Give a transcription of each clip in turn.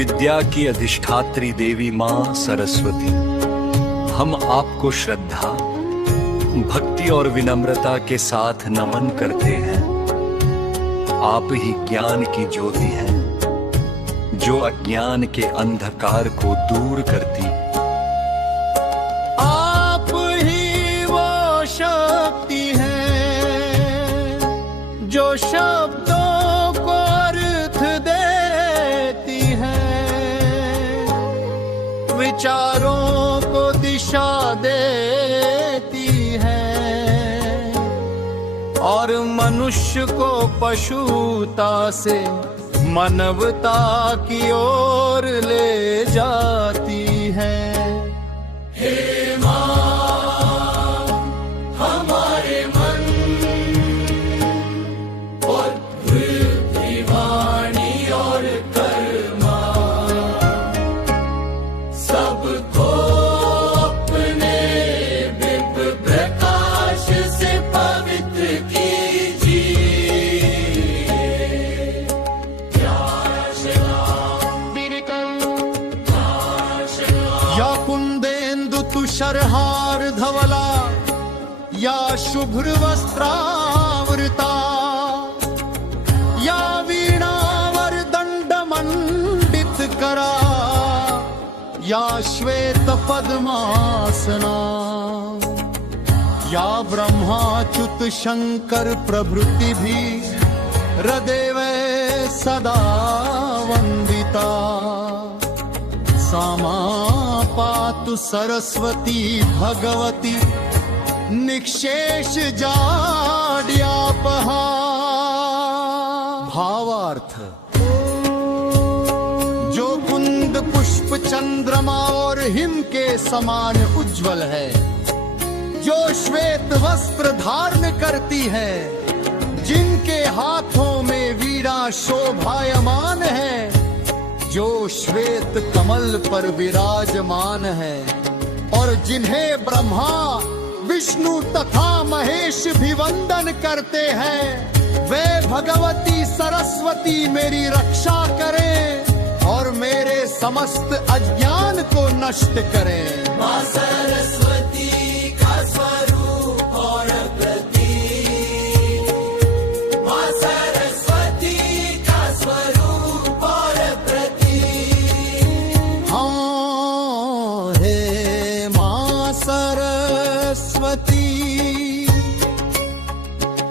विद्या की अधिष्ठात्री देवी मां सरस्वती, हम आपको श्रद्धा, भक्ति और विनम्रता के साथ नमन करते हैं। आप ही ज्ञान की ज्योति हैं, जो अज्ञान के अंधकार को दूर करती। आप ही वो शक्ति हैं, जो शब्दों को अर्थ देती है, विचारों को दिशा देती है, और मनुष्य को पशुता से मानवता की ओर ले जाती है। हे मां, हमारे मन और बुद्धि, वाणी और कर्मा सबको अपने दिव्य प्रकाश से पवित्र कीजिए। या कुंदेन्दु तुषारहार धवला, या शुभ्र वस्त्रावृता, या वीणावर दंड मंडित करा, या श्वेत पद्मासना, या ब्रह्माच्युत शंकर प्रभृति भी हृदय सदा वंदिता। सामा पातु सरस्वती भगवती, निक्षेष जाड्यापहा। भावार्थ: जो कुंद पुष्प चंद्रमा और हिम के समान उज्जवल है, जो श्वेत वस्त्र धारण करती है, जिनके हाथों में वीणा शोभायमान है, जो श्वेत कमल पर विराजमान है, और जिन्हें ब्रह्मा, विष्णु तथा महेश भी वंदन करते हैं, वे भगवती सरस्वती मेरी रक्षा करें और मेरे समस्त अज्ञान को नष्ट करें। मां सरस्वती का स्वरूप और प्रतीक, मां सरस्वती का स्वरूप और प्रतीक। हाँ, हे मां सरस्वती,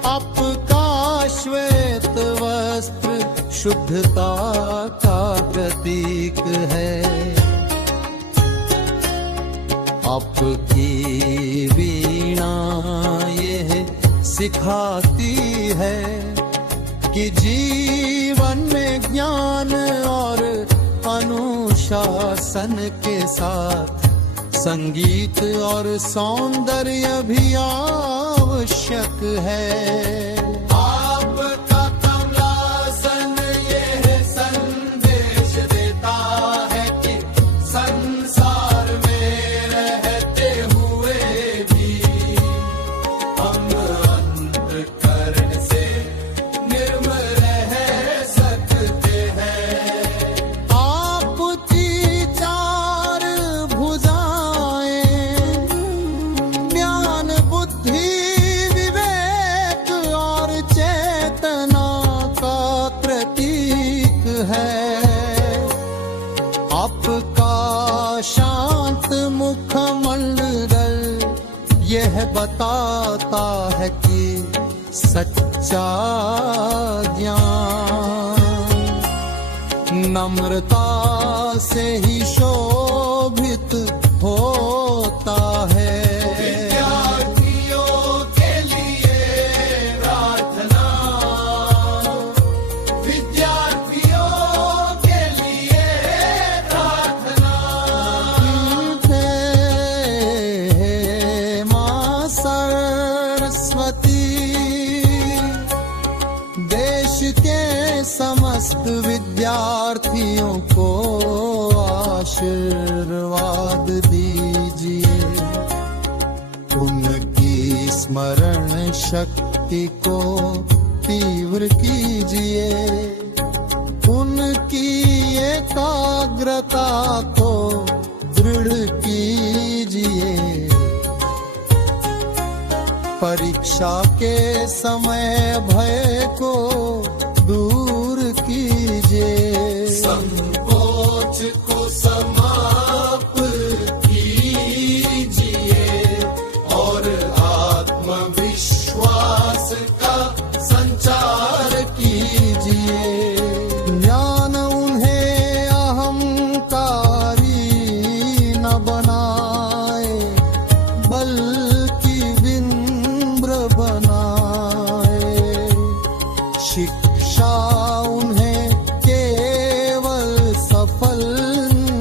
आपका श्वेत वस्त्र शुद्धता का प्रतीक है। आपकी वीणा यह सिखाती है कि जीवन में ज्ञान और अनुशासन के साथ संगीत और सौंदर्य भी आवश्यक है। आपका कमलासन यह संदेश देता है कि संसार में रहते हुए भी हम अंतःकरण से निर्मल रह सकते हैं। आपकी चार भुजाएं ज्ञान, बुद्धि, विवेक और चेतना का प्रतीक है। आपका शांत मुखमंडल यह बताता है कि सच्चा ज्ञान नम्रता से ही शोभित होता है। विद्यार्थियों के लिए प्रार्थना, विद्यार्थियों के लिए प्रार्थना। हे मां सरस्वती, देश के समस्त विद्यार्थियों को आशीर्वाद दीजिए। उनकी स्मरण शक्ति को तीव्र कीजिए। उनकी एकाग्रता को दृढ़ कीजिए। परीक्षा के समय भय को दूर कीजिए। संकोच को समाप्त कीजिए और आत्मविश्वास का संचार कीजिए। ज्ञान उन्हें अहंकारी न बनाए बल्कि विनम्र बनाए। शिक्षा उन्हें केवल सफल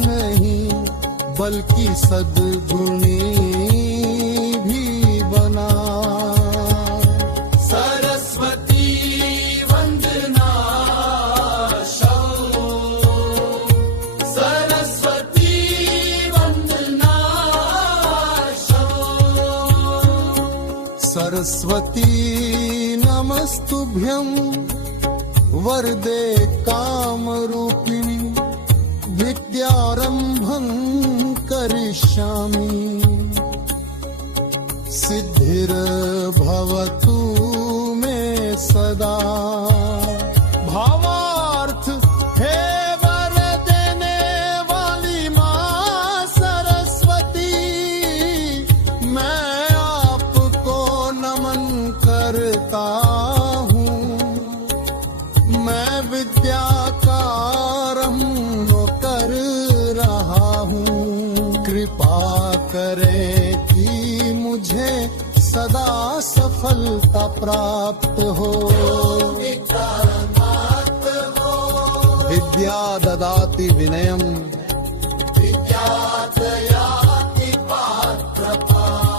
नहीं बल्कि सद्गुणी भी बनाए। सरस्वती वंदना शौ, सरस्वती वंदना शौ। सरस्वती नमस्तुभ्यं वरदे कामरूपिणी विद्यारंभं करिष्यामि। सिद्धिर्भवतु मे सदा। भावार्थ हे वर देने वाली माँ सरस्वती, मैं आपको नमन करता हूँ। मैं विद्या का आरंभ कर रहा हूँ। कृपा करें कि मुझे सदा सफलता प्राप्त हो। विद्या ददाति विनयम,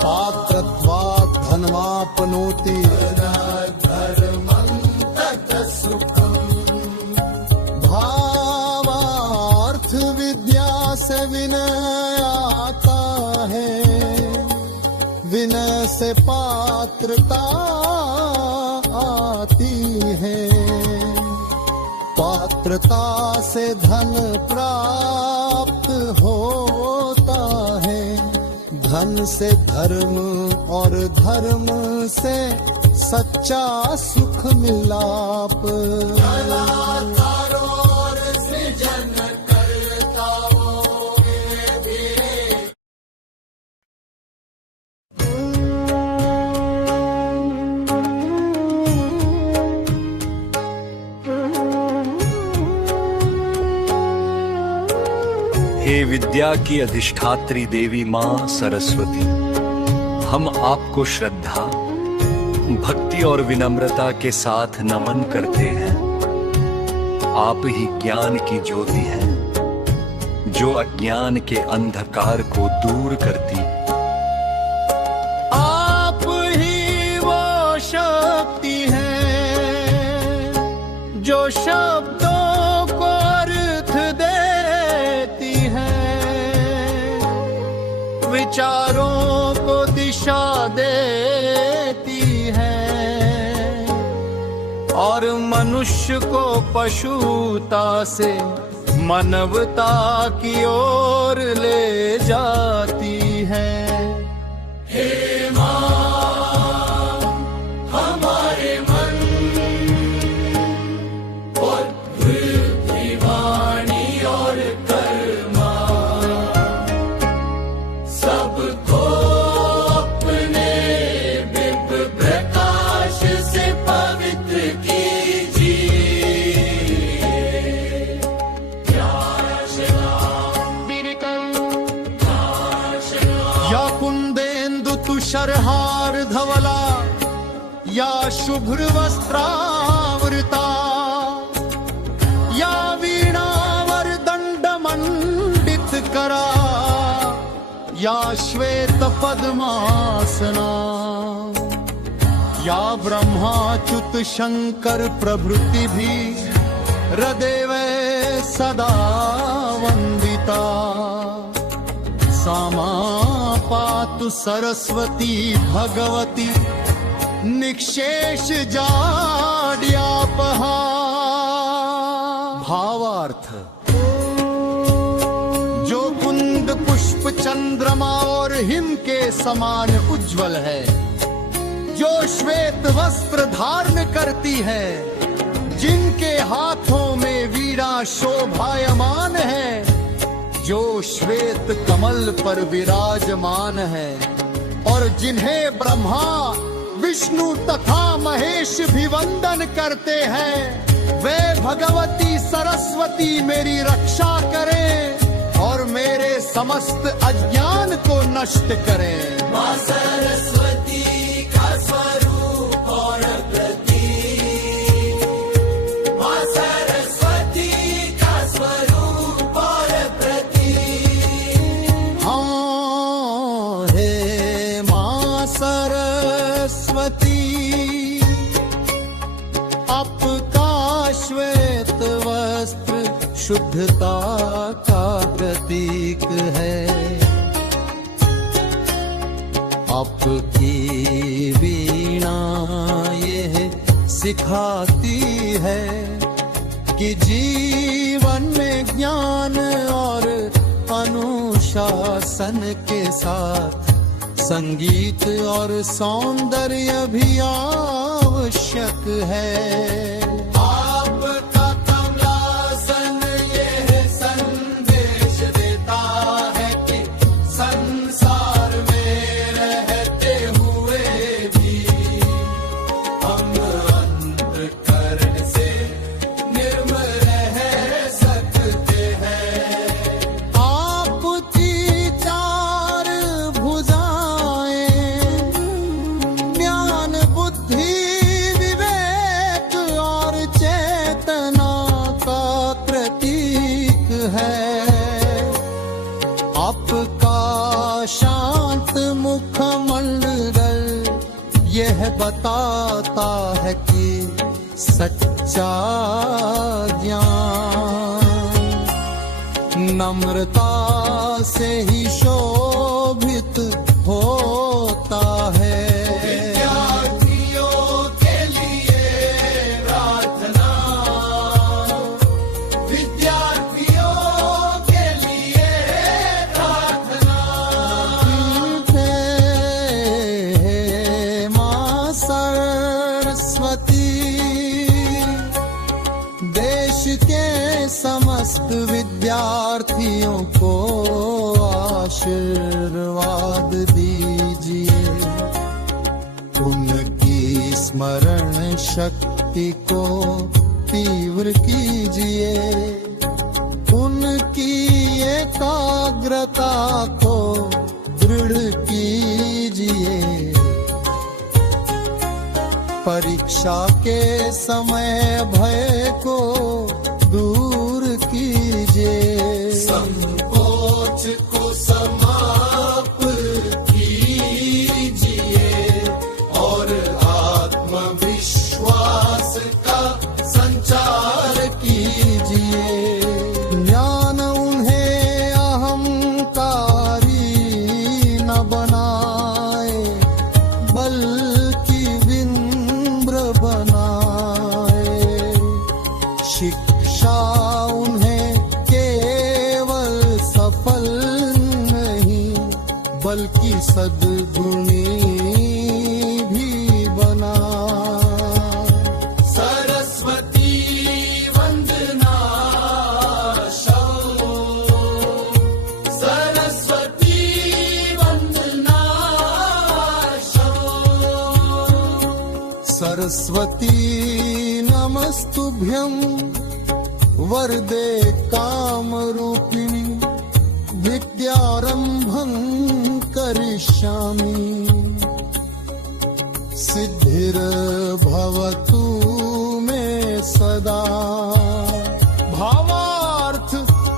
पात्रत्वात् धनमाप्नोति। भावार्थ विद्या से विनय आता है, विनय से पात्रता आती है। पात्रता से धन प्राप्त होता है, धन से धर्म और धर्म से सच्चा सुख मिलाप। हे विद्या की अधिष्ठात्री देवी माँ सरस्वती, हम आपको श्रद्धा, भक्ति और विनम्रता के साथ नमन करते हैं। आप ही ज्ञान की ज्योति हैं, जो अज्ञान के अंधकार को दूर करती। आप ही वो शक्ति हैं जो शब्दों को अर्थ देती है, विचारों को दिशा देती है और मनुष्य को पशुता से मानवता की ओर ले जाती है। हे माँ, हमारे मन और बुद्धि, वाणी और कर्मा सबको अपने बिंब प्रकाश से पवित्र शरहार धवला या शुभ्र वस्त्रावृता या वीणावर दंड मंडित करा या श्वेत पद्मासना या ब्रह्माच्युत शंकर प्रभृति भी हृदय सदा वंदिता। सामा पातु सरस्वती भगवती निक्षेष जाड्यापहा। भावार्थ चंद्रमा और हिम के समान उज्जवल है, जो श्वेत वस्त्र धारण करती है, जिनके हाथों में वीणा शोभायमान है, जो श्वेत कमल पर विराजमान है, और जिन्हें ब्रह्मा विष्णु तथा महेश भी वंदन करते हैं, वे भगवती सरस्वती मेरी रक्षा करें और मेरे समस्त अज्ञान को नष्ट करें। माँ सरस्वती का स्वरूप और प्रतीक, माँ सरस्वती का स्वरूप और प्रतीक। हाँ हे माँ सरस्वती, आपका श्वेत वस्त्र शुद्धता का प्रतीक है, आपकी वीणा ये सिखाती है कि जीवन में ज्ञान और अनुशासन के साथ संगीत और सौंदर्य भी आवश्यक है। आपका कमलासन ये संदेश देता है कि संसार में रहते हुए भी हम अंतःकरण से निर्मल रह सकते हैं। आपकी चार भुजाएं ज्ञान बुद्धि विवेक और चेतना का प्रतीक है, आपका शांत मुखमंडल यह बताता है कि सच्चा ज्ञान नम्रता से ही शोभित होता है। विद्यार्थियों के लिए प्रार्थना, विद्यार्थियों के लिए प्रार्थना। हे माँ सरस्वती, देश के समस्त विद्यार्थियों को आशीर्वाद दीजिए, उनकी स्मरण शक्ति को तीव्र कीजिए, उनकी एकाग्रता को दृढ़ कीजिए, परीक्षा के समय भय को दूर कीजिए, संकोच को समाप्त कीजिए और आत्मविश्वास का संचार कीजिए। ज्ञान उन्हें अहंकारी न बनाए, बल्कि विनम्र बनाए। शिक्षा उन्हें केवल सफल नहीं, बल्कि सद्गुणी भी बना। सरस्वती वंदना शौ, सरस्वती वंदना शौ। सरस्वती नमस्तुभ्यं वरदे कामरूपिणी, विद्यारंभं करिष्यामि, सिद्धिर्भवतु मे सदा। भावार्थ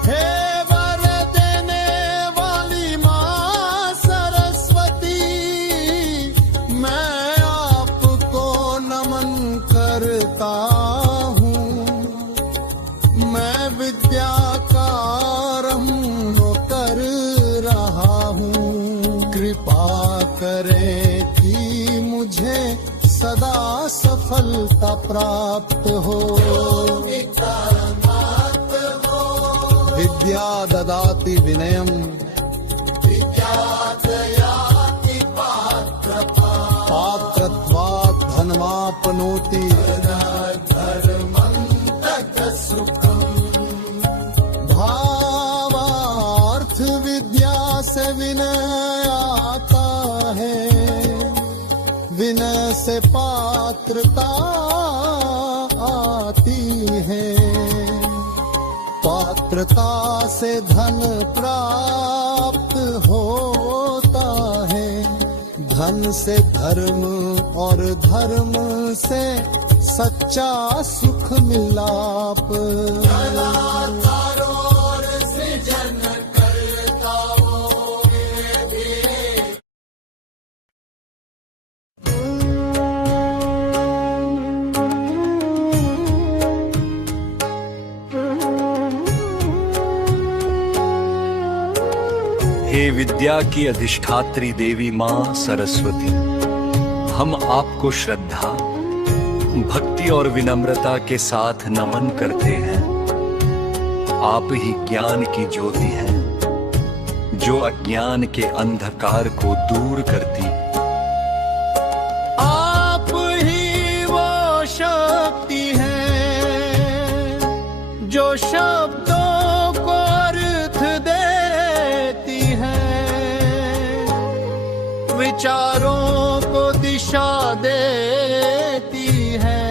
हे वर देने वाली माँ सरस्वती, मैं आपको नमन करता हूँ, मैं विद्या का आरंभ कर रहा हूँ। कृपा करें कि मुझे सदा सफलता प्राप्त हो। विद्या विद्या ददाति विनयम, विनय आता है, विनय से पात्रता आती है, पात्रता से धन प्राप्त होता है, धन से धर्म और धर्म से सच्चा सुख मिलाप। हे विद्या की अधिष्ठात्री देवी मां सरस्वती, हम आपको श्रद्धा, भक्ति और विनम्रता के साथ नमन करते हैं। आप ही ज्ञान की ज्योति हैं, जो अज्ञान के अंधकार को दूर करती। आप ही वो शक्ति हैं, जो शब्दों को अर्थ देती है, विचारों को दिशा देती है,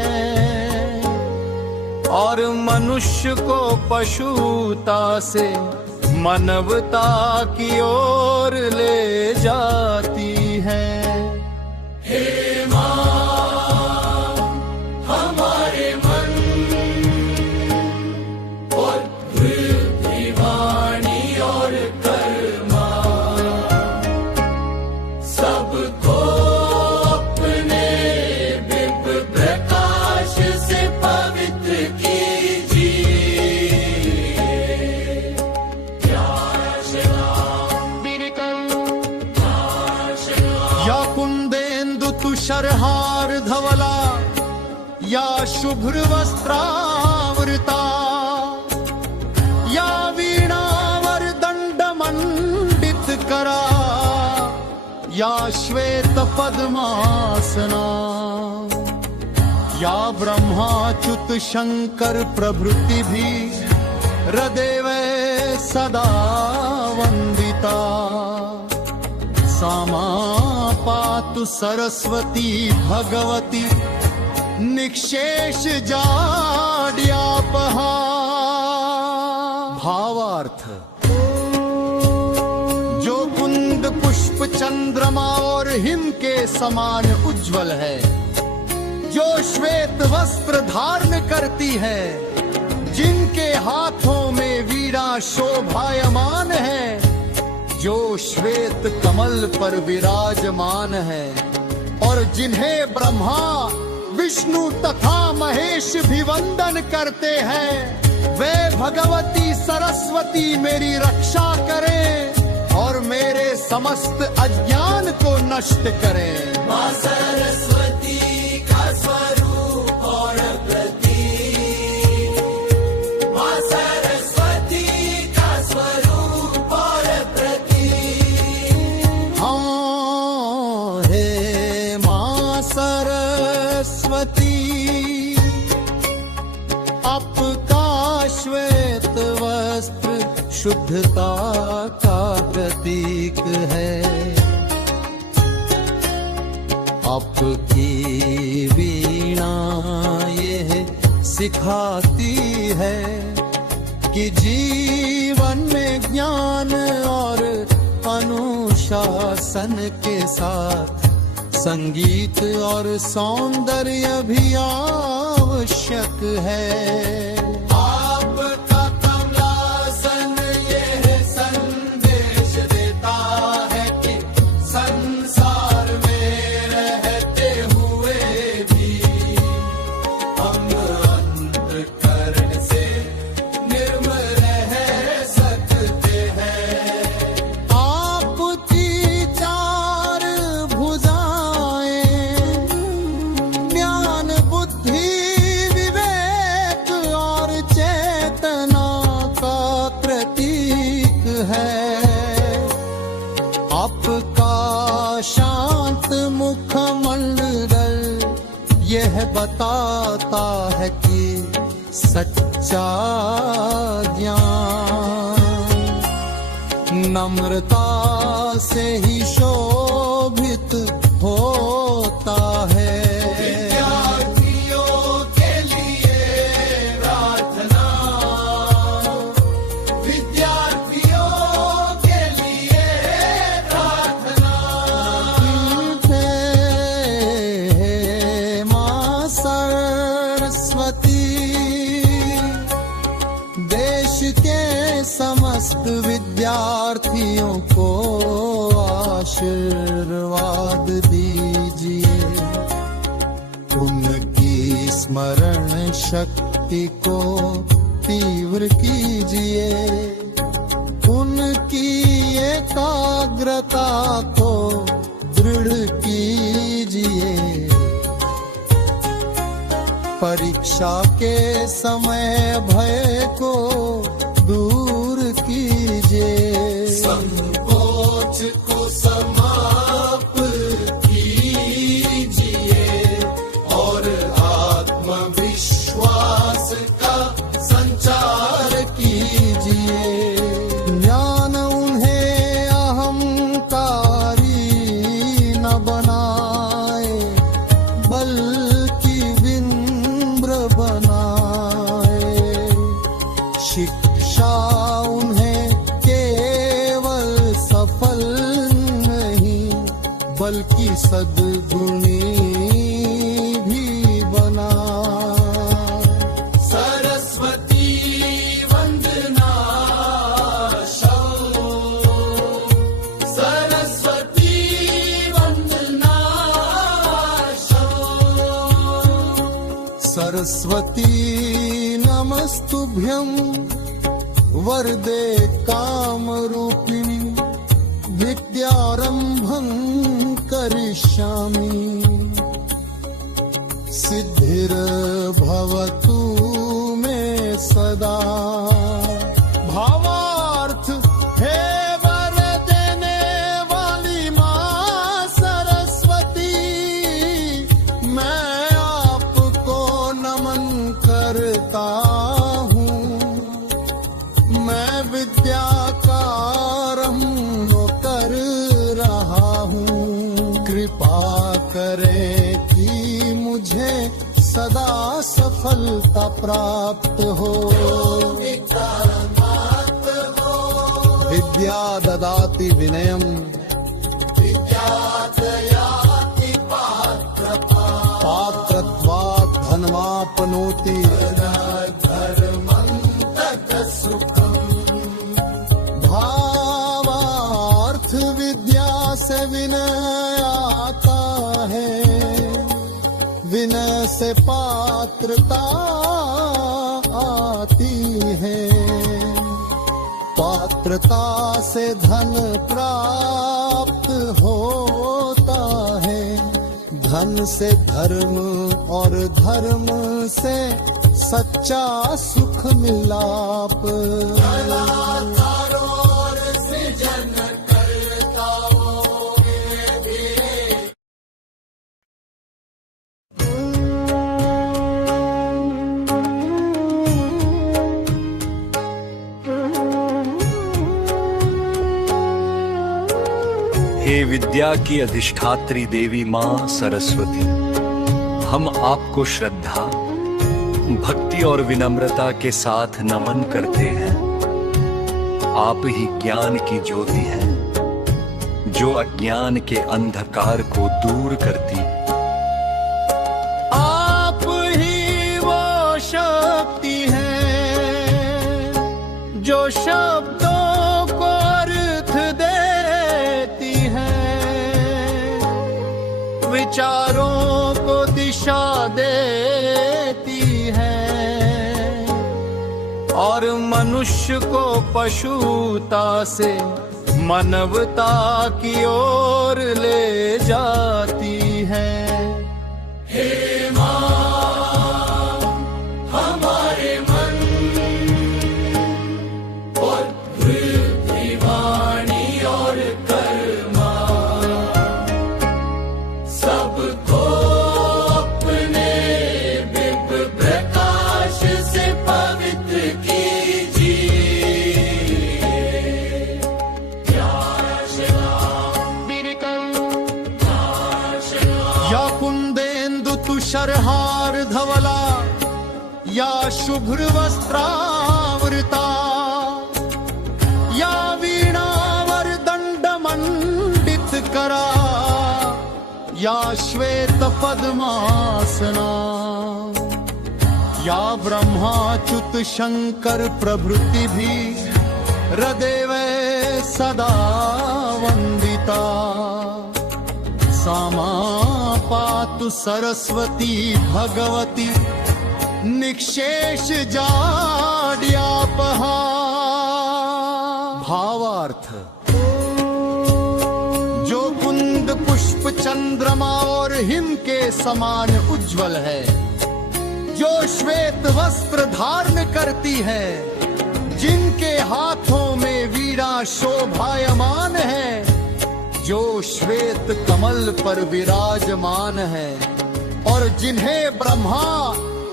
और मनुष्य को पशुता से मानवता की ओर ले जाती है। हे मां, हमारे मन और बुद्धि, वाणी और कर्मा सबको अपने बिंब प्रकाश से पवित्र कीजिए। या कुंदेन्दु तुषारहार धवला, या शुभ्र वस्त्रावृता, या वीणावर दंड मंडित करा, या श्वेत पद्मासना, या ब्रह्माच्युत शंकर प्रभृति भी हृदय सदा वंदिता। सामा पातु सरस्वती भगवती, निक्षेष जाड्यापहा। भावार्थ: जो कुंद पुष्प चंद्रमा और हिम के समान उज्जवल है, जो श्वेत वस्त्र धारण करती है, जिनके हाथों में वीणा शोभायमान है, जो श्वेत कमल पर विराजमान है, और जिन्हें ब्रह्मा विष्णु तथा महेश भी वंदन करते हैं, वे भगवती सरस्वती मेरी रक्षा करें और मेरे समस्त अज्ञान को नष्ट करें। मां सरस्वती का स्वरूप और प्रतीक, मां सरस्वती का स्वरूप और प्रतीक। हाँ, हे मां सरस्वती, आपका श्वेत वस्त्र शुद्धता का प्रतीक है। आपकी वीणा ये सिखाती है कि जीवन में ज्ञान और अनुशासन के साथ संगीत और सौंदर्य भी आवश्यक है। आपका कमलासन ये संदेश देता है कि संसार में रहते हुए भी हम अंतःकरण से निर्मल रह सकते हैं। आपकी चार भुजाएं ज्ञान बुद्धि विवेक और चेतना का प्रतीक है। आपका शांत मुखमंडल यह बताता है कि सच्चा ज्ञान नम्रता से ही शोभित होता है। विद्यार्थियों के लिए प्रार्थना, विद्यार्थियों के लिए प्रार्थना। हे मां सरस्वती, देश के समस्त विद्यार्थियों को आशीर्वाद दीजिए। उनकी स्मरण शक्ति को तीव्र कीजिए, उनकी एकाग्रता को दृढ़ कीजिए। परीक्षा के समय भय को दूर कीजिए। संकोच को समाप्त कीजिए और आत्मविश्वास का संचार कीजिए। ज्ञान उन्हें अहंकारी न बनाए, बल्कि विनम्र बनाए। शिक्षा उन्हें केवल सफल नहीं, बल्कि सद्गुणी भी बनाए। सरस्वती वंदना शौ, सरस्वती वंदना शौ। सरस्वती नमस्तुभ्यं वरदे कामरूपिणी, विद्यारंभं करिष्यामि। सिद्धिर्भवतु मे सदा। भावार्थ हे वर देने वाली मां सरस्वती, मैं आपको नमन करता हूँ। मैं विद्या का आरंभ कर रहा हूँ। कृपा करें कि मुझे सदा सफलता प्राप्त हो। विद्या ददाति विनयम, पात्रत्वात् धनमाप्नोति। भावार्थ विद्या से विनय आता है, विनय से पात्रता आती है। पात्रता से धन प्राप्त होता है, धन से धर्म और धर्म से सच्चा सुख मिलाप। हे विद्या की अधिष्ठात्री देवी मां सरस्वती, हम आपको श्रद्धा, भक्ति और विनम्रता के साथ नमन करते हैं। आप ही ज्ञान की ज्योति हैं, जो अज्ञान के अंधकार को दूर करती। आप ही वो शक्ति हैं, जो शब्दों को अर्थ देती है, विचारों को दिशा देती है और मनुष्य को पशुता से मानवता की ओर ले जाती है। हे मां, हमारे मन और बुद्धि, वाणी और कर्मा सबको अपने दिव्य प्रकाश से पवित्र कीजिए। ज्ञान शरहार धवला या शुभ्र वस्त्रावृता या वीणावर दंड मंडित करा या श्वेत पद्मासना या ब्रह्माच्युत शंकर प्रभृति भी हृदय सदा वंदिता सामा पातु सरस्वती भगवती निक्षेष जाड्यापहा। भावार्थ, जो कुंद पुष्प चंद्रमा और हिम के समान उज्जवल है, जो श्वेत वस्त्र धारण करती है, जिनके हाथों में वीणा शोभायमान है, जो श्वेत कमल पर विराजमान है और जिन्हें ब्रह्मा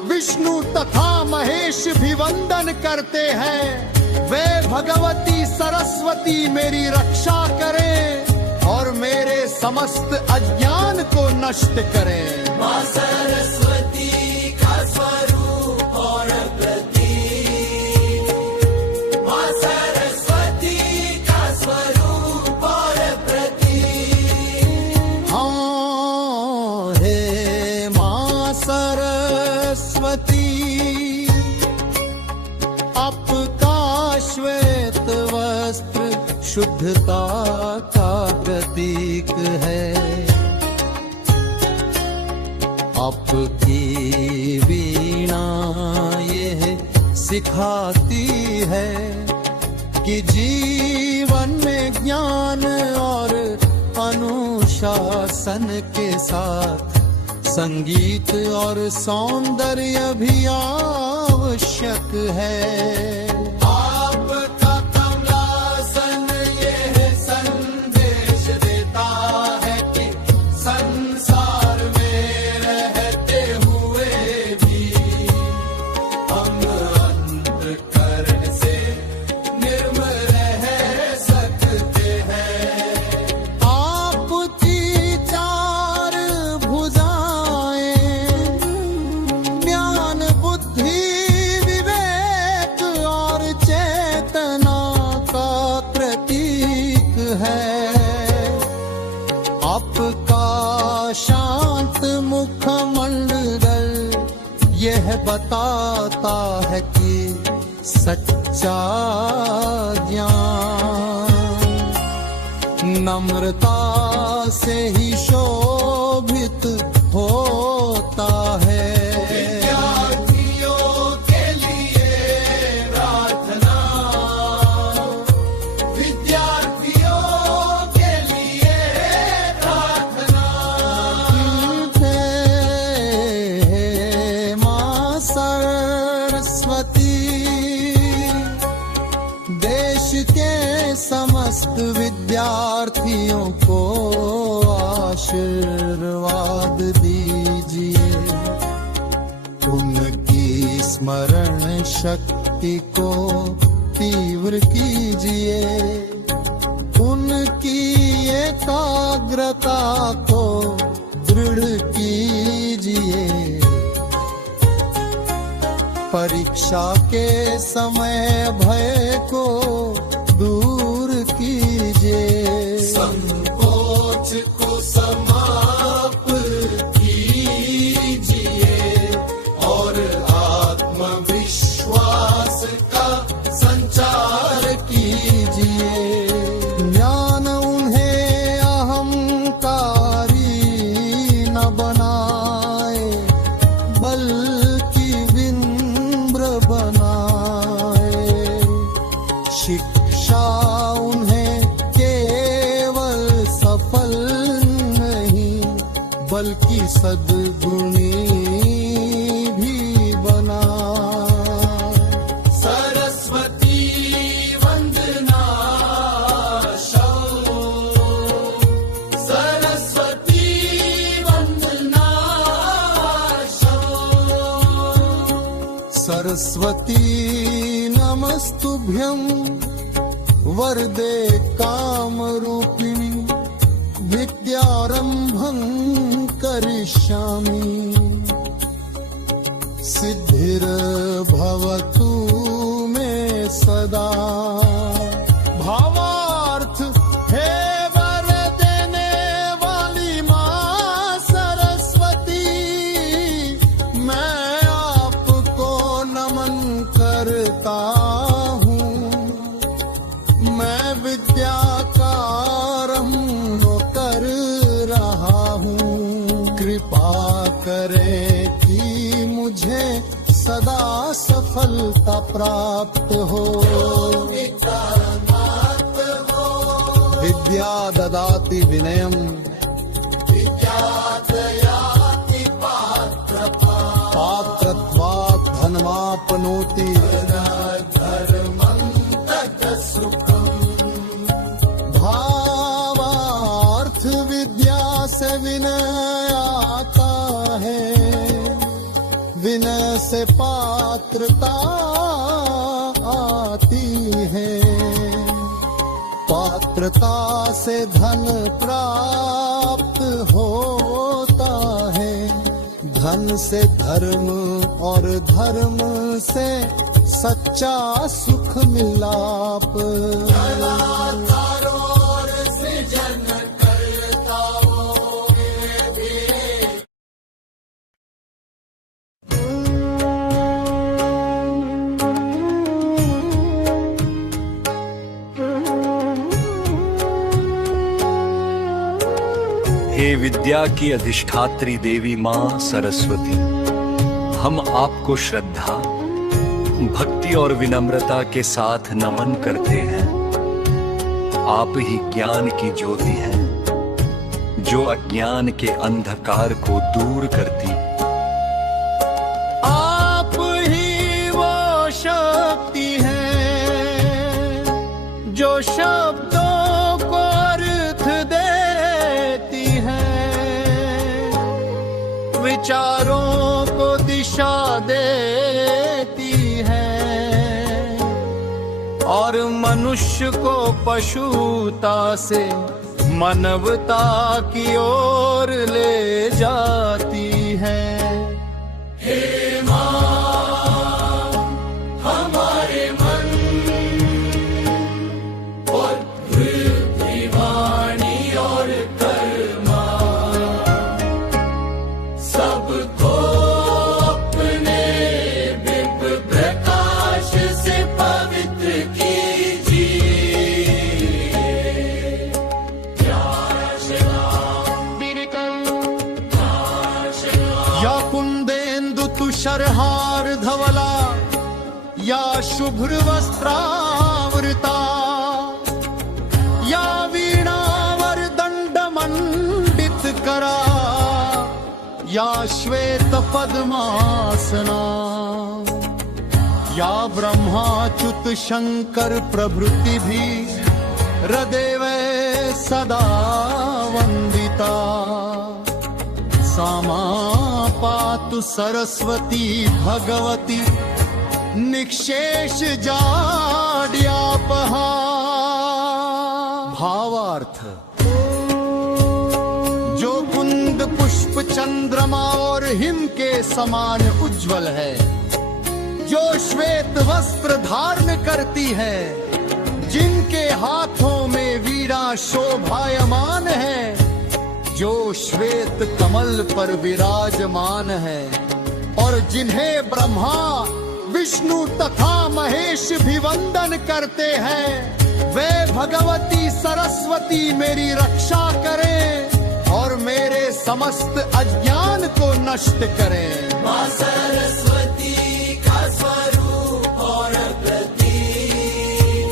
विष्णु तथा महेश भी वंदन करते हैं, वे भगवती सरस्वती मेरी रक्षा करें और मेरे समस्त अज्ञान को नष्ट करें। माँ सरस्वती का स्वरूप और प्रतीक, माँ सरस्वती का स्वरूप और प्रतीक। हाँ हे माँ सरस्वती, आपका श्वेत वस्त्र शुद्धता का प्रतीक है। आपकी वीणा यह सिखाती है कि जीवन में ज्ञान और अनुशासन के साथ संगीत और सौंदर्य भी आवश्यक है। आपका कमलासन यह संदेश देता है कि संसार में रहते हुए भी हम अंतःकरण से निर्मल रह सकते हैं। आपकी चार भुजाएं ज्ञान बुद्धि विवेक और चेतना का प्रतीक है। आपका शांत मुखमंडल यह बताता है कि सच्चा ज्ञान नम्रता से ही शोभित होता है। विद्यार्थियों के लिए प्रार्थना, विद्यार्थियों के लिए प्रार्थना। हे माँ सरस्वती, देश के समस्त विद्यार्थियों को आशीर्वाद दीजिए, उनकी स्मरण शक्ति को तीव्र कीजिए, उनकी एकाग्रता को दृढ़ कीजिए, परीक्षा के समय भय को दूर कीजिए, संकोच को समाप्त कीजिए और आत्मविश्वास का संचार कीजिए। ज्ञान उन्हें अहंकारी न बनाए, बल्कि विनम्र बनाए। शिक्षा उन्हें केवल सफल नहीं बल्कि सद्गुणी भी बनाए। सरस्वती वंदना शो, सरस्वती वंदना शो। सरस्वती नमस्तुभ्यं वरदे कामरूपिणी, विद्यारंभं करिष्यामि। सिद्धिर्भवतु मे सदा। भावार्थ हे वर देने वाली माँ सरस्वती, मैं आपको नमन करता हूँ। मैं विद्या का आरंभ कर रहा हूँ। कृपा करें कि मुझे सदा सफलता प्राप्त हो। विद्या ददाति विनयम, पात्रत्वात् धनमाप्नोति। भावार्थ विद्या से विनय आता है, विनय से पात्रता आती है, पात्रता से धन प्राप्त होता है, धन से धर्म और धर्म से सच्चा सुख मिलाप। हे विद्या की अधिष्ठात्री देवी माँ सरस्वती, हम आपको श्रद्धा, भक्ति और विनम्रता के साथ नमन करते हैं। आप ही ज्ञान की ज्योति हैं, जो अज्ञान के अंधकार को दूर करती। आप ही वो शक्ति हैं, जो शब्दों को अर्थ देती है, विचारों को दिशा देती है, और मनुष्य को पशुता से मानवता की ओर ले जाती है। हे माँ, हमारे मन और बुद्धि, वाणी और कर्मा सबको अपने बिंब प्रकाश से पवित्र या कुंदेन्दु तुषारहार धवला, या शुभ्र वस्त्रावृता, या वीणावर दंड मंडित करा, या श्वेत पद्मासना, या ब्रह्माच्युत शंकर प्रभृति भी हृदय सदा वंदिता। सामा पातु सरस्वती भगवती, निक्षेष जाड्यापहा। भावार्थ, जो कुंद पुष्प चंद्रमा और हिम के समान उज्जवल है, जो श्वेत वस्त्र धारण करती है, जिनके हाथों में वीणा शोभायमान है, जो श्वेत कमल पर विराजमान है, और जिन्हें ब्रह्मा विष्णु तथा महेश भी वंदन करते हैं, वे भगवती सरस्वती मेरी रक्षा करें और मेरे समस्त अज्ञान को नष्ट करें। माँ सरस्वती का स्वरूप और प्रतीक,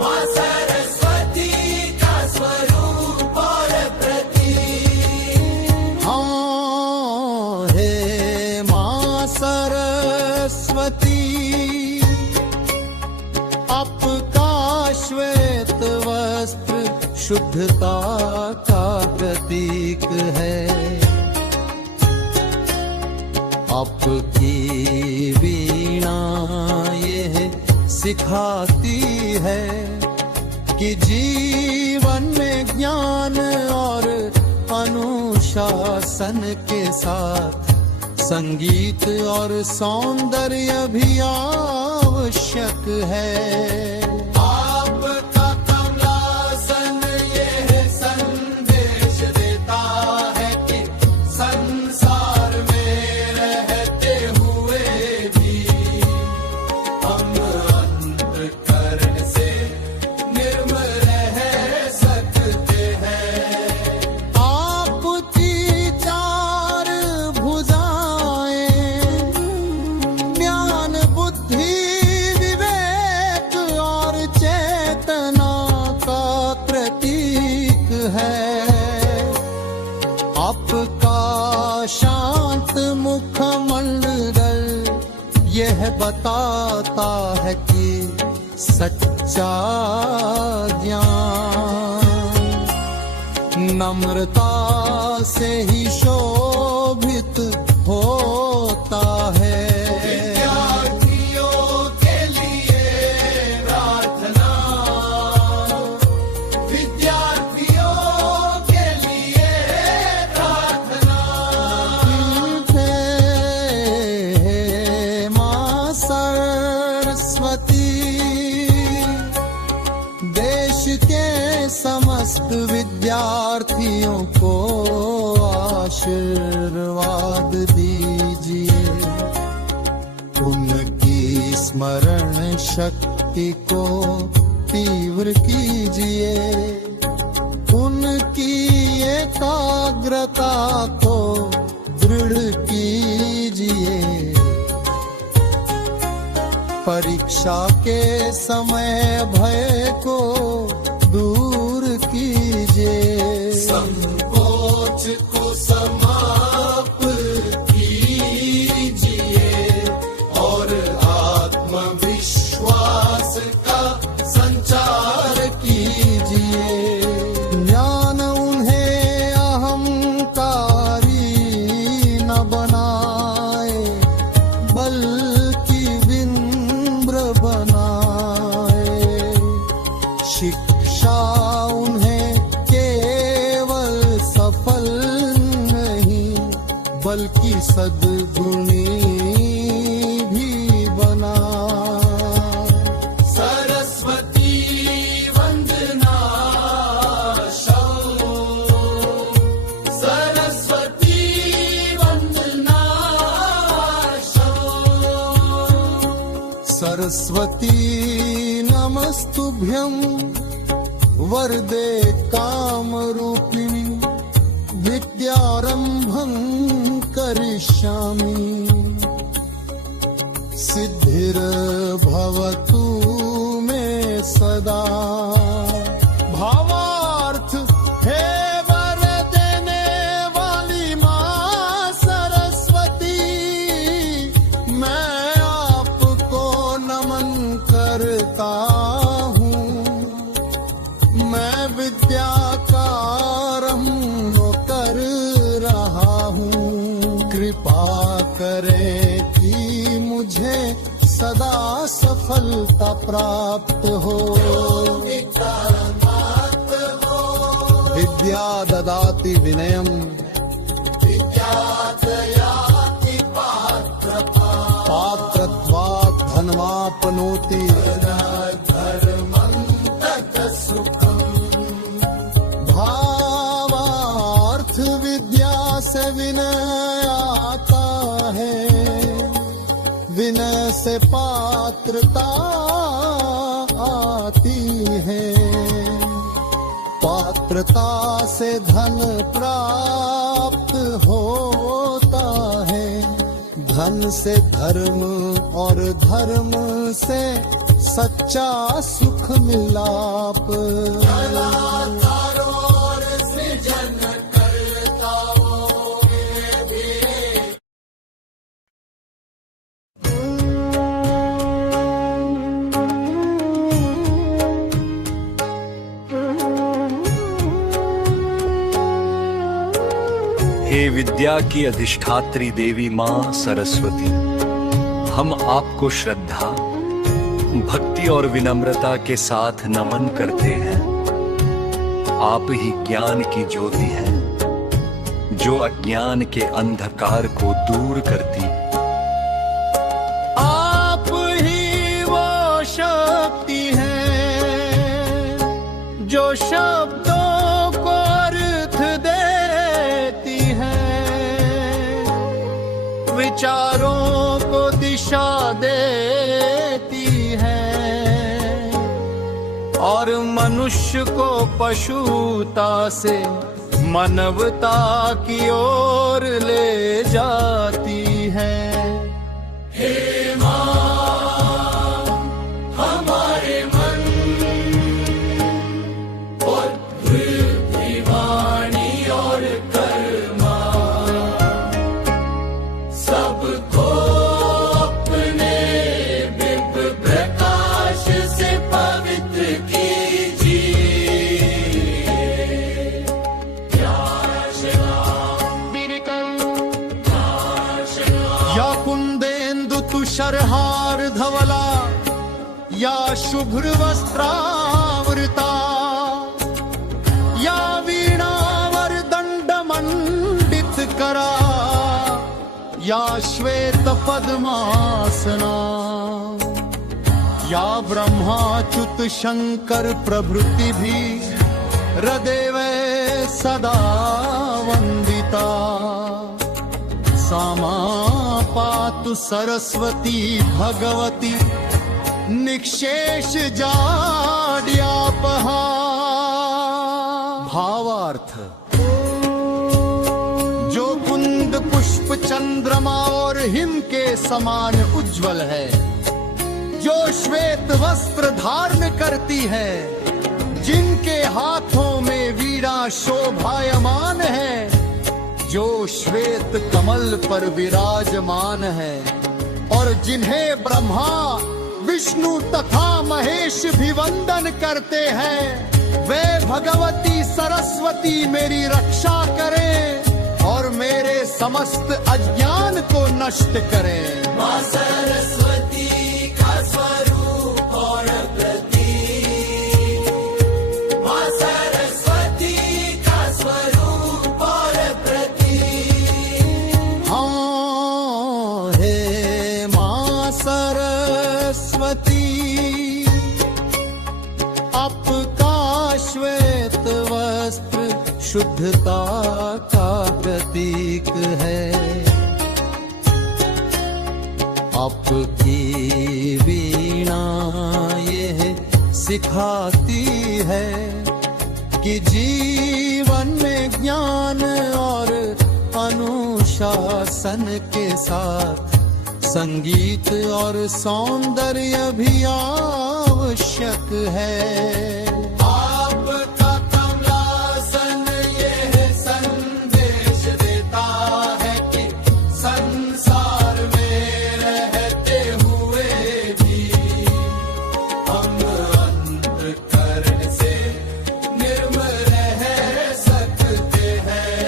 माँ सरस्वती का स्वरूप और प्रतीक। हाँ हे माँ सरस्वती, आपका श्वेत वस्त्र शुद्धता का प्रतीक है। आपकी वीणा ये सिखाती है कि जीवन में ज्ञान और अनुशासन के साथ संगीत और सौंदर्य भी आवश्यक है। आपका कमलासन ये संदेश देता है कि संसार में रहते हुए भी हम अंतःकरण से निर्मल रह सकते हैं। आपकी चार भुजाएं ज्ञान बुद्धि विवेक और चेतना का प्रतीक है। आपका शांत मुखमंडल यह बताता है कि सच्चा ज्ञान नम्रता से ही शोभित होता है। विद्यार्थियों के लिए प्रार्थना, विद्यार्थियों के लिए प्रार्थना। हे मां सरस्वती, देश के समस्त विद्यार्थियों को आशीर्वाद दीजिए। उनकी स्मरण शक्ति को तीव्र कीजिए। उनकी एकाग्रता को दृढ़ कीजिए। परीक्षा के समय भय को दूर कीजिए। संकोच को समाप्त कीजिए और आत्मविश्वास का संचार कीजिए। ज्ञान उन्हें अहंकारी न बनाए, बल्कि विनम्र बनाए। शिक्षा उन्हें केवल सफल नहीं, बल्कि सद्गुणी भी बना। सरस्वती वंदना शौ, सरस्वती वंदना शौ। सरस्वती नमस्तुभ्यं वरदे कामरूपिणी, विद्यारंभं करिष्यामि। सिद्धिर्भवतु मे सदा। भावार्थ हे वर देने वाली मां सरस्वती, मैं आपको नमन करता हूँ। मैं विद्या का आरंभ कर रहा हूँ। कृपा करें कि मुझे सदा सफलता प्राप्त हो। विद्या ददाति विनयम, पात्रत्वात् धनमाप्नोति। भावार्थ विद्या से विनय आता है, विनय से पात्रता आती है। पात्रता से धन प्राप्त होता है, धन से धर्म और धर्म से सच्चा सुख मिलाप। हे विद्या की अधिष्ठात्री देवी मां सरस्वती, हम आपको श्रद्धा, भक्ति और विनम्रता के साथ नमन करते हैं। आप ही ज्ञान की ज्योति हैं, जो अज्ञान के अंधकार को दूर करती। आप ही वो शक्ति है जो शब्दों को अर्थ देती है, विचारों को दिशा देती है और मनुष्य को पशुता से मानवता की ओर ले जाती है। हे माँ, हमारे मन और बुद्धि, वाणी और कर्मा सबको अपने बिंब प्रकाश से पवित्र कीजिए। या कुंदेन्दु तुषारहार धवला या शुभ्र वस्त्रावृता या वीणावर दंड मंडित करा या श्वेत पद्मासना या ब्रह्माच्युत शंकर प्रभृति भी हृदय सदा वंदिता। सामा पातु सरस्वती भगवती निक्षेष जाड्यापहा। भावार्थ: जो कुंद पुष्प चंद्रमा और हिम के समान उज्जवल है, जो श्वेत वस्त्र धारण करती है, जिनके हाथों में वीणा शोभायमान है, जो श्वेत कमल पर विराजमान है और जिन्हें ब्रह्मा विष्णु तथा महेश भी वंदन करते हैं, वे भगवती सरस्वती मेरी रक्षा करें और मेरे समस्त अज्ञान को नष्ट करें। माँ सरस्वती का स्वरूप और प्रतीक, माँ सरस्वती का स्वरूप और प्रतीक। हाँ हे माँ सरस्वती, आपका श्वेत वस्त्र शुद्धता का प्रतीक है। आपकी वीणा ये सिखाती है कि जीवन में ज्ञान और अनुशासन के साथ संगीत और सौंदर्य भी आवश्यक है। आपका कमलासन यह संदेश देता है कि संसार में रहते हुए भी हम अंतःकरण से निर्मल रह सकते हैं।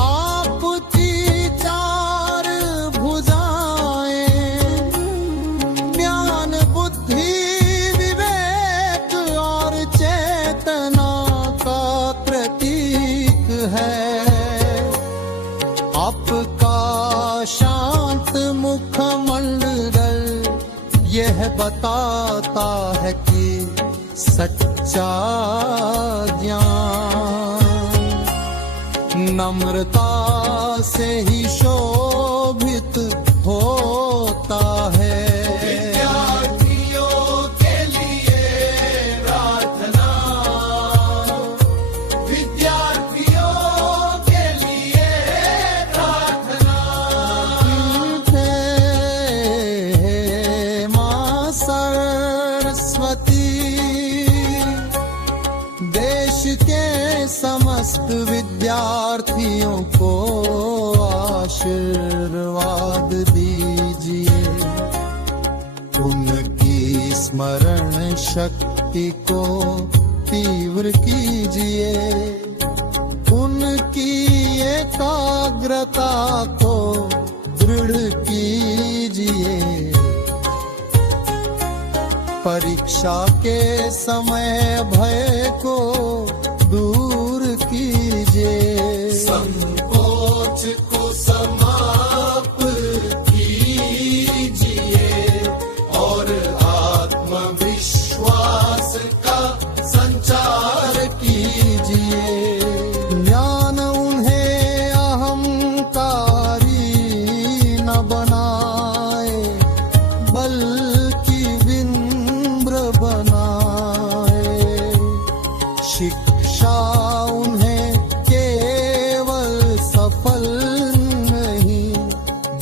आपकी चार भुजाएं ज्ञान बुद्धि विवेक और चेतना का प्रतीक है। आपका शांत मुखमंडल यह बताता है कि सच्चा ज्ञान नम्रता से ही शोभित होता है। विद्यार्थियों के लिए प्रार्थना, विद्यार्थियों के लिए प्रार्थना। हे माँ सरस्वती, देश के समस्त विद्यार्थियों को आशीर्वाद दीजिए। उनकी स्मरण शक्ति को तीव्र कीजिए, उनकी एकाग्रता को दृढ़ कीजिए। परीक्षा के समय भय को दूर कीजिए।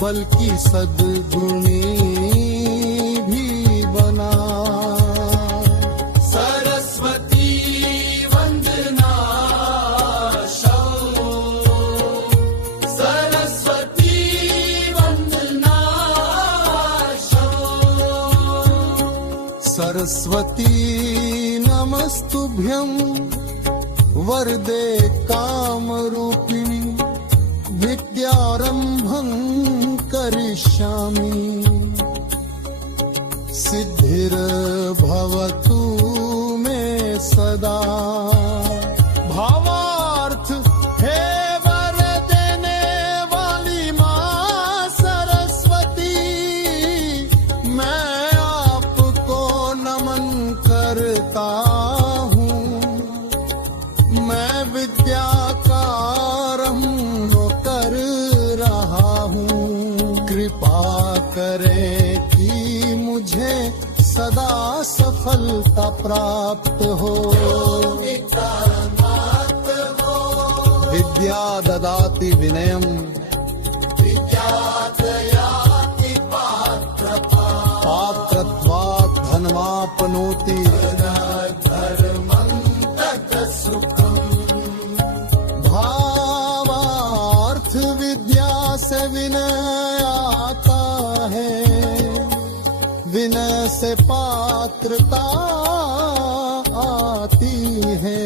बल्कि सद्गुणी भी बना। सरस्वती वंदना शौ, सरस्वती वंदना शौ। सरस्वती नमस्तुभ्यं वरदे कामरूपिणी विद्यारंभं करिष्यामि। सिद्धिर्भवतु मे सदा। भावार्थ हे वर देने वाली माँ सरस्वती, मैं आपको नमन करता हूँ। मैं विद्या का आरंभ कर रहा हूँ। कृपा करें कि मुझे सदा सफलता प्राप्त हो। विद्या ददाति विनयम, पात्रत्वात् धनमाप्नोति। भावार्थ विद्या से विनय आता है, विनय से पात्रता आती है,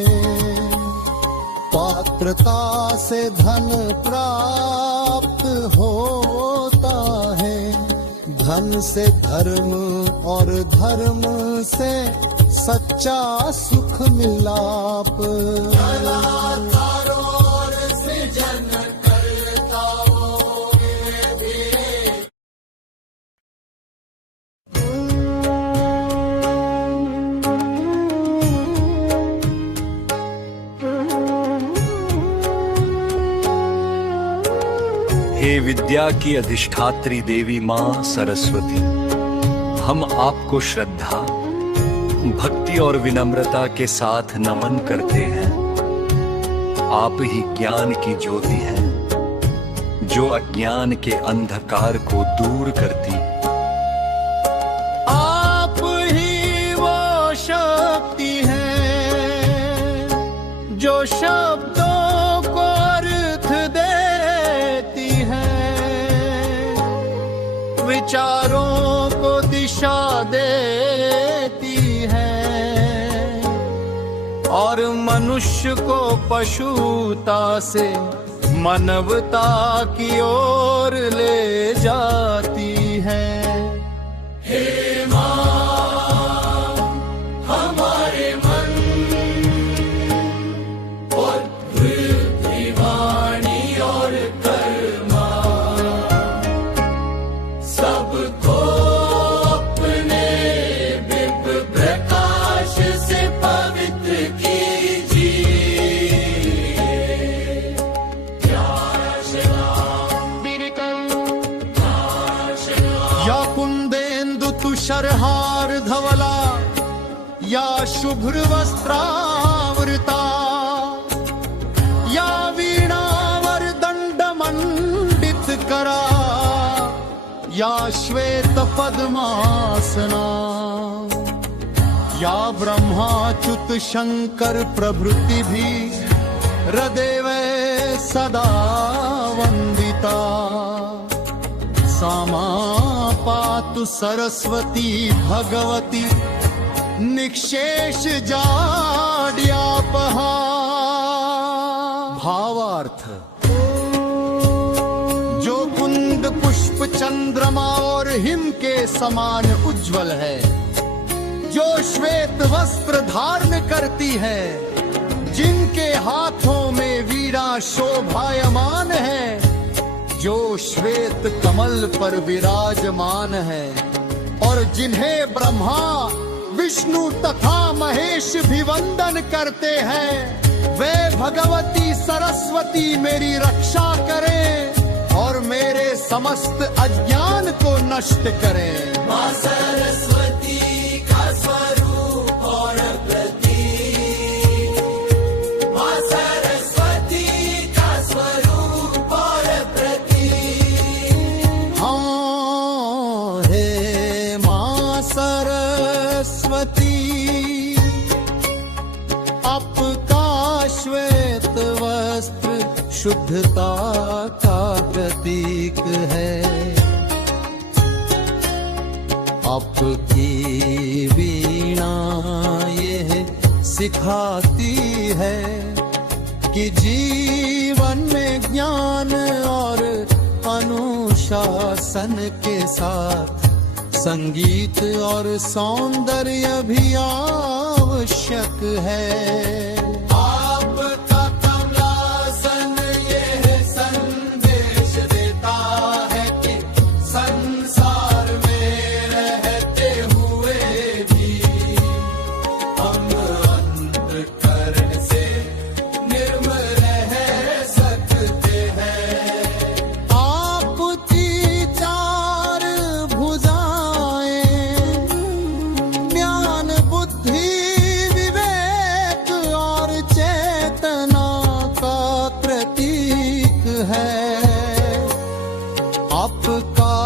पात्रता से धन प्राप्त होता है, धन से धर्म और धर्म से सच्चा सुख मिलाप। हे विद्या की अधिष्ठात्री देवी मां सरस्वती, हम आपको श्रद्धा, भक्ति और विनम्रता के साथ नमन करते हैं। आप ही ज्ञान की ज्योति हैं, जो अज्ञान के अंधकार को दूर करती। आप ही वो शक्ति हैं, जो शब्दों को अर्थ देती है, विचारों को दिशा देती है, और मनुष्य को पशुता से मानवता की ओर ले जाती है। हे माँ, हमारे मन और बुद्धि, वाणी और कर्मा सबको अपने दिव्य प्रकाश से पवित्र कीजिए। या कुंदेन्दु तुषारहार धवला, या शुभ्र वस्त्रावृता, या वीणावर दंड मंडित करा, या श्वेत पद्मासना, या ब्रह्माच्युत शंकर प्रभृति भी हृदय में सदा वंदिता। सामा पातु सरस्वती भगवती, निक्षेष जाड्यापहा। भावार्थ, जो कुंद पुष्प चंद्रमा और हिम के समान उज्जवल है, जो श्वेत वस्त्र धारण करती है, जिनके हाथों में वीणा शोभायमान है, जो श्वेत कमल पर विराजमान है, और जिन्हें ब्रह्मा विष्णु तथा महेश भी वंदन करते हैं, वे भगवती सरस्वती मेरी रक्षा करें और मेरे समस्त अज्ञान को नष्ट करें। माँ सरस्वती का स्वरूप और प्रतीक, माँ सरस्वती का स्वरूप और प्रतीक, वस्त्र शुद्धता का प्रतीक है। आपकी वीणा यह सिखाती है कि जीवन में ज्ञान और अनुशासन के साथ संगीत और सौंदर्य भी आवश्यक है। आपका कमलासन यह संदेश देता है कि संसार में रहते हुए भी हम अंतःकरण से निर्मल रह सकते हैं। आपकी चार भुजाएं ज्ञान बुद्धि विवेक और चेतना का प्रतीक है। आपका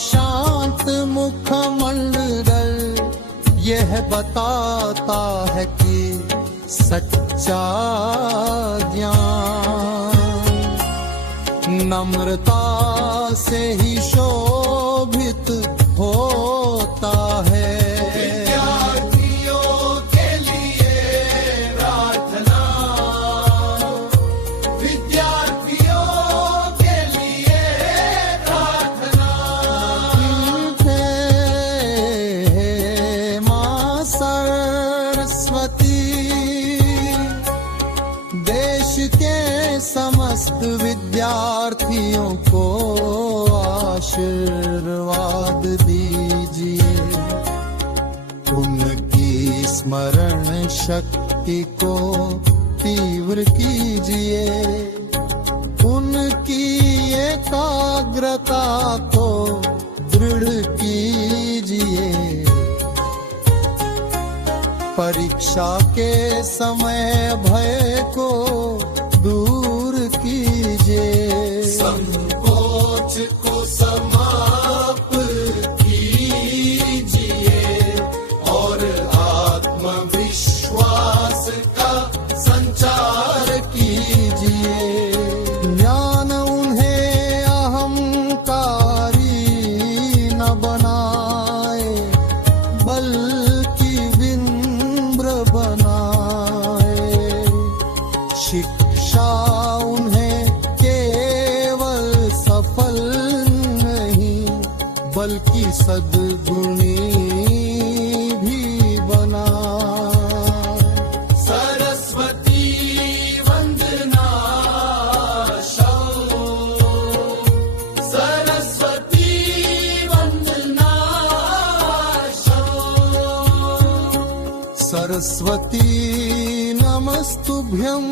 शांत मुखमंडल यह बताता है कि सच्चा ज्ञान नम्रता से ही शोभित होता है। विद्यार्थियों के लिए प्रार्थना, विद्यार्थियों के लिए प्रार्थना। हे मां सरस्वती, देश के समस्त विद्यार्थियों को आशीर्वाद दीजिए। उनकी स्मरण शक्ति को तीव्र कीजिए। उनकी एकाग्रता को दृढ़ कीजिए। परीक्षा के समय भय को दूर कीजिए। संकोच को समाप्त कीजिए और आत्मविश्वास का संचार कीजिए। ज्ञान उन्हें अहंकारी न बनाए, बल्कि विनम्र बनाए। शिक्षा उन्हें केवल सफल नहीं बल्कि सद्गुणी भी बना। सरस्वती वंदना शौ, सरस्वती वंदना शौ। सरस्वती नमस्तुभ्यं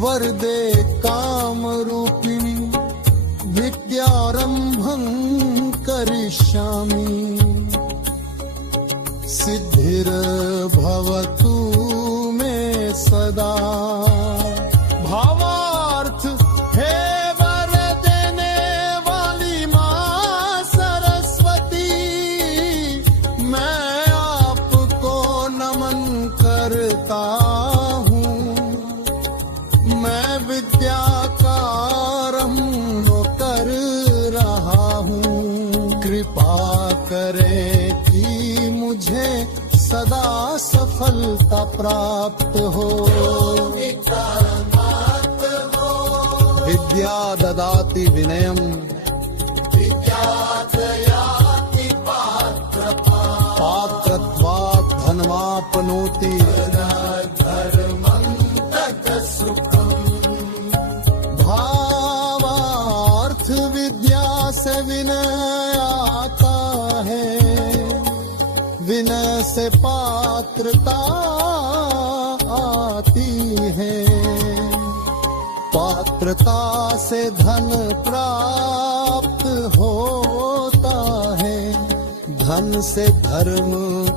वरदे कामरूपिणी, विद्यारंभं करिष्यामि। सिद्धिर्भवतु मे सदा। भावार्थ हे वर देने वाली मां सरस्वती, मैं आपको नमन करता हूँ। मैं विद्या का आरंभ कर रहा हूँ। कृपा करें कि मुझे सदा सफलता प्राप्त हो। विद्या ददाति विनयम्, पात्रत्वात् धनमाप्नोति। भावार्थ विद्या से विनय आता है, विनय से पात्रता आती है। पात्रता से धन प्राप्त होता है। धन से धर्म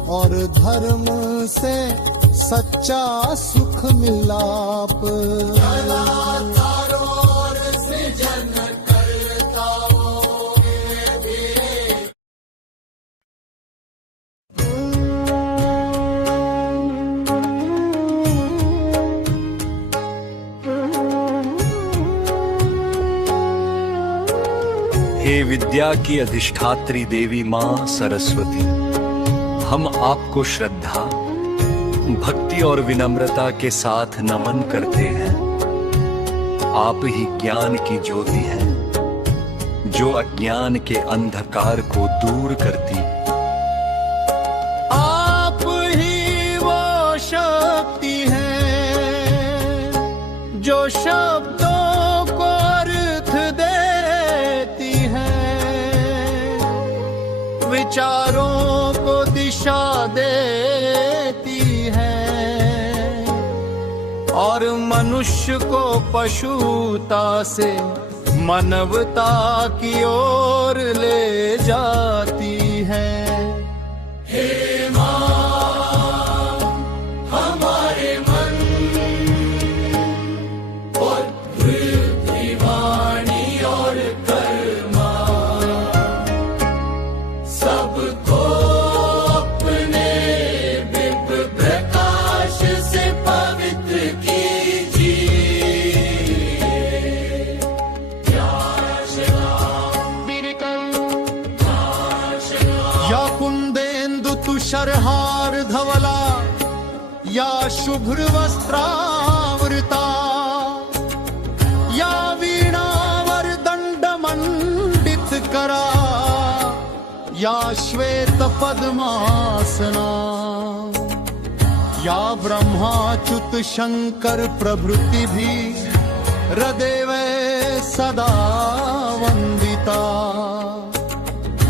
और धर्म से सच्चा सुख मिलाप। हे विद्या की अधिष्ठात्री देवी मां सरस्वती, हम आपको श्रद्धा, भक्ति और विनम्रता के साथ नमन करते हैं। आप ही ज्ञान की ज्योति हैं, जो अज्ञान के अंधकार को दूर करती। आप ही वो शक्ति हैं जो शब्दों को अर्थ देती है, विचारों को दिशा देती है और मनुष्य को पशुता से मानवता की ओर ले जाती है। हे मां, हमारे मन और वृद्धि वाणी और कर्मा सबको अपने दिव्य प्रकाश से पवित्र कीजिए। या कुंदेन्दु तुषारहार धवला, या शुभ्र वस्त्रावृता, या वीणावर दंड मंडित करा, या श्वेत पद्मासना, या ब्रह्माच्युत शंकर प्रभृति भी हृदय सदा वंदिता।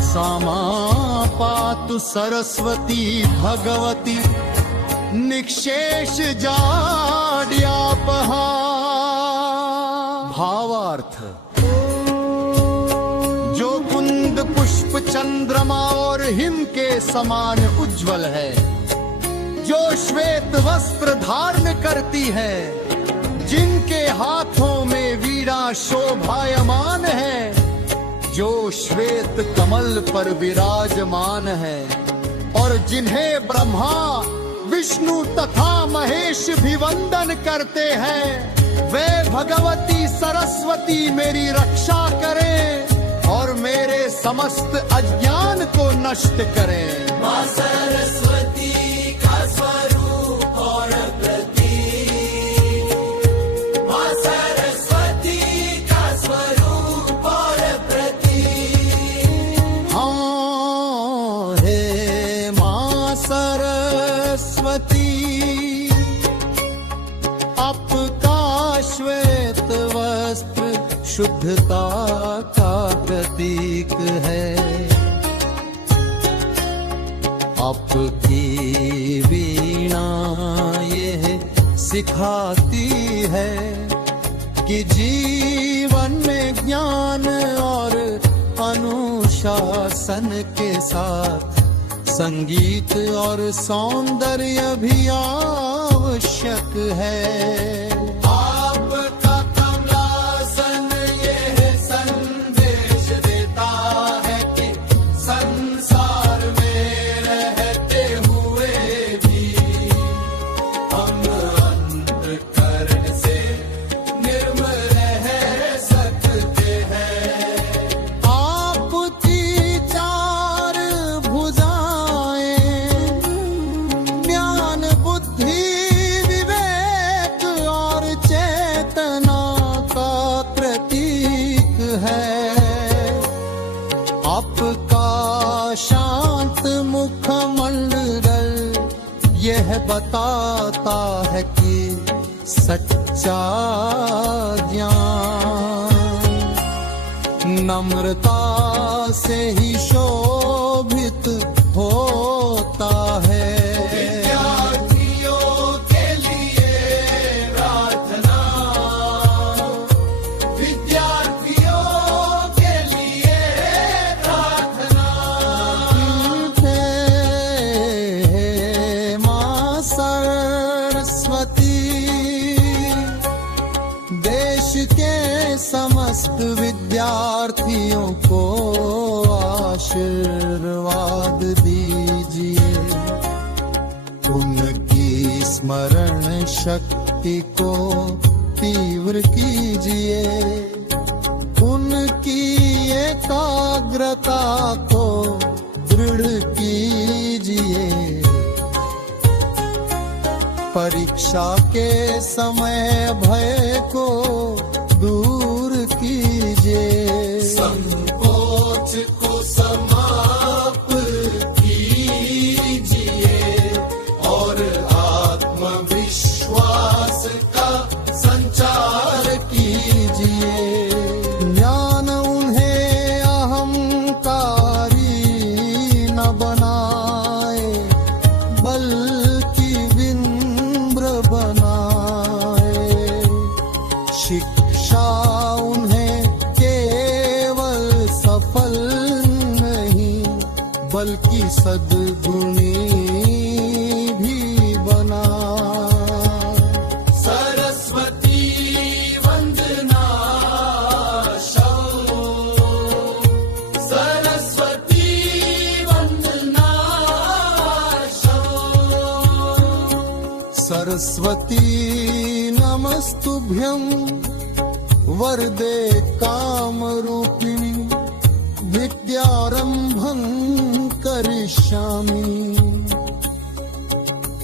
सामा पातु सरस्वती भगवती निक्षेष जाड्यापहा। भावार्थ: जो कुंद पुष्प चंद्रमा और हिम के समान उज्जवल है, जो श्वेत वस्त्र धारण करती है, जिनके हाथों में वीणा शोभायमान है, जो श्वेत कमल पर विराजमान है और जिन्हें ब्रह्मा, विष्णु तथा महेश भी वंदन करते हैं, वे भगवती सरस्वती मेरी रक्षा करें और मेरे समस्त अज्ञान को नष्ट करें। मां सरस्वती का स्वरूप और प्रतीक, मां सरस्वती का स्वरूप और सरस्वती आपका श्वेत वस्त्र शुद्धता का प्रतीक है। आपकी वीणा ये सिखाती है कि जीवन में ज्ञान और अनुशासन के साथ संगीत और सौंदर्य भी आवश्यक है। आपका कमलासन ये संदेश देता है कि संसार में रहते हुए भी हम अंतःकरण से निर्मल रह सकते हैं। आपकी चार भुजाएं ज्ञान बुद्धि विवेक और चेतना का प्रतीक है। आपका शांत मुखमंडल यह बताता है कि सच्चा ज्ञान नम्रता से ही शोभित होता है। विद्यार्थियों के लिए प्रार्थना, विद्यार्थियों के लिए प्रार्थना। हे मां सरस्वती, देश के समस्त विद्यार्थियों को आशीर्वाद दीजिए। उनकी स्मरण शक्ति को तीव्र कीजिए। उनकी एकाग्रता एकाग्रता को दृढ़ कीजिए। परीक्षा के समय भय को दूर कीजिए। संकोच को समाप्त कीजिए और आत्मविश्वास का संचार कीजिए। ज्ञान उन्हें अहंकारी न बनाए, बल्कि विनम्र बनाए। शिक्षा उन्हें केवल सफल नहीं, बल्कि सद्गुणी भी बनाए। सरस्वती वंदना शौ, सरस्वती वंदना शौ। सरस्वती नमस्तुभ्यं वरदे कामरूपिणी, विद्यारंभं करिष्यामि।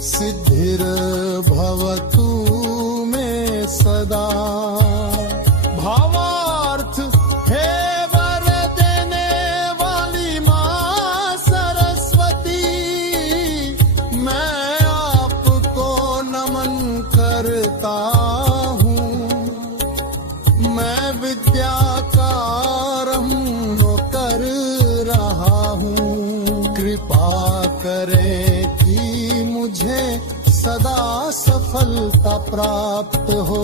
सिद्धिर्भवतु मे सदा। भावार्थ हे वर देने वाली माँ सरस्वती, मैं आपको नमन करता हूँ। मैं विद्या का आरंभ कर रहा हूँ। कृपा करें कि मुझे सदा सफलता प्राप्त हो।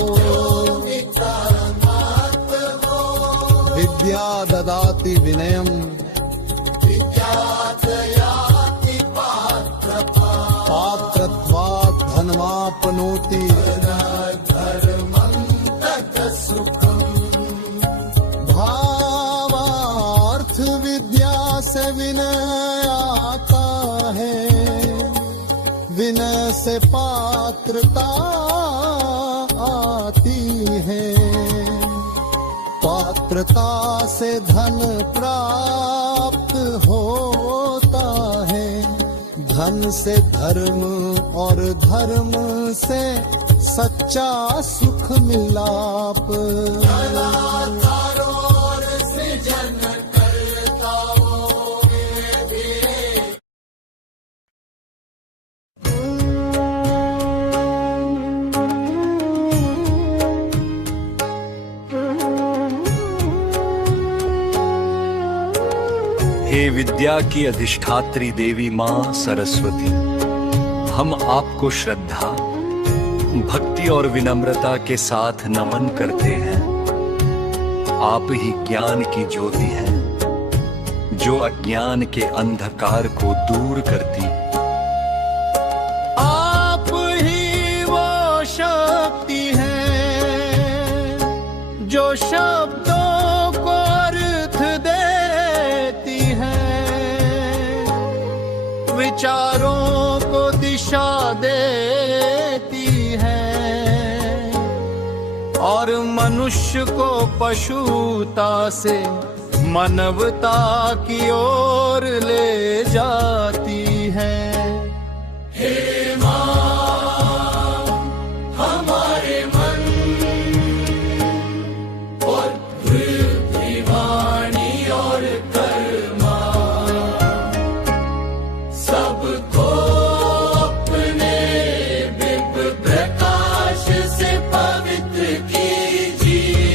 विद्या ददाति विनयम, विद्यादयाति पात्रत्वात् धनमाप्नोति। धर्मं तत् सुखम्। भावार्थ विद्या से विनय आता है, विनय से पात्रता आती है। पात्रता से धन प्राप्त होता है, धन से धर्म और धर्म से सच्चा सुख मिलाप। कलाकारों और सृजनकर्ताओं में भी हे विद्या की अधिष्ठात्री देवी माँ सरस्वती, हम आपको श्रद्धा, भक्ति और विनम्रता के साथ नमन करते हैं। आप ही ज्ञान की ज्योति हैं, जो अज्ञान के अंधकार को दूर करती। आप ही वो शक्ति हैं, जो शब्दों को अर्थ देती है, विचारों को दिशा देती है और मनुष्य को पशुता से मानवता की ओर ले जाती है। हे माँ, हमारे मन और बुद्धि, वाणी और कर्मा सबको अपने दिव्य प्रकाश से पवित्र कीजिए।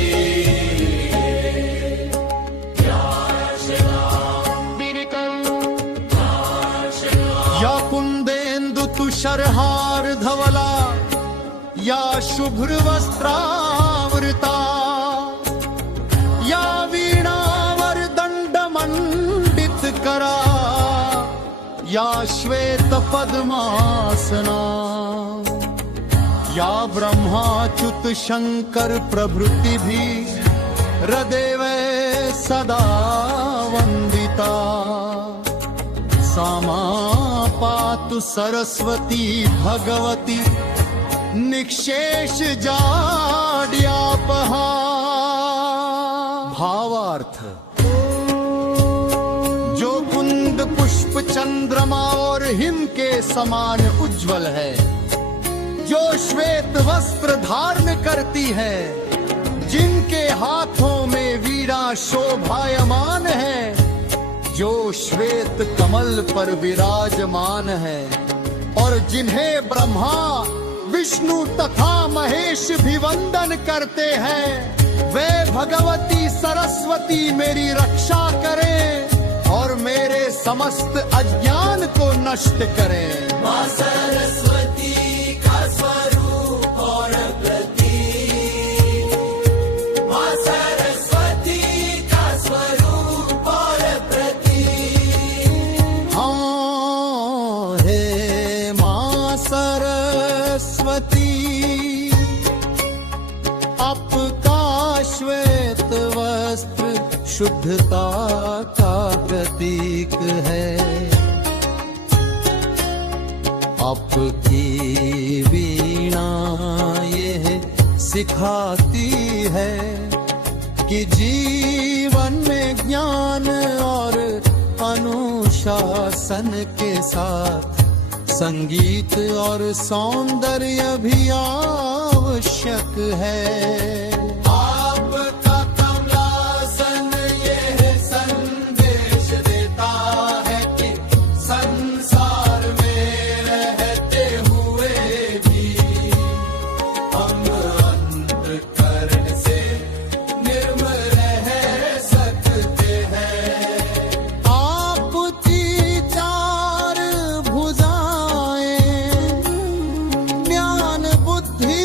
या कुंदेन्दु तुषारहार धवला, या शुभ्र वस्त्रावृता, या वीणावर दंड मंडित करा, या श्वेत पद्मासना, या ब्रह्माच्युत शंकर प्रभृति भी हृदय सदा वंदिता। सामा पातु सरस्वती भगवती, निक्षेष जाड्यापहा। भावार्थ चंद्रमा और हिम के समान उज्जवल है, जो श्वेत वस्त्र धारण करती है, जिनके हाथों में वीणा शोभायमान है, जो श्वेत कमल पर विराजमान है, और जिन्हें ब्रह्मा विष्णु तथा महेश भी वंदन करते हैं, वे भगवती सरस्वती मेरी रक्षा करें और मेरे समस्त अज्ञान को नष्ट करें। माँ सरस्वती का स्वरूप और प्रतीक, माँ सरस्वती का स्वरूप और प्रतीक। हाँ हे माँ सरस्वती, आपका श्वेत वस्त्र शुद्धता का प्रतीक है, आपकी वीणा यह सिखाती है कि जीवन में ज्ञान और अनुशासन के साथ संगीत और सौंदर्य भी आवश्यक है। आपका कमलासन यह संदेश देता है कि संसार में रहते हुए भी हम अंतःकरण से निर्मल रह सकते हैं। आपकी चार भुजाएं ज्ञान बुद्धि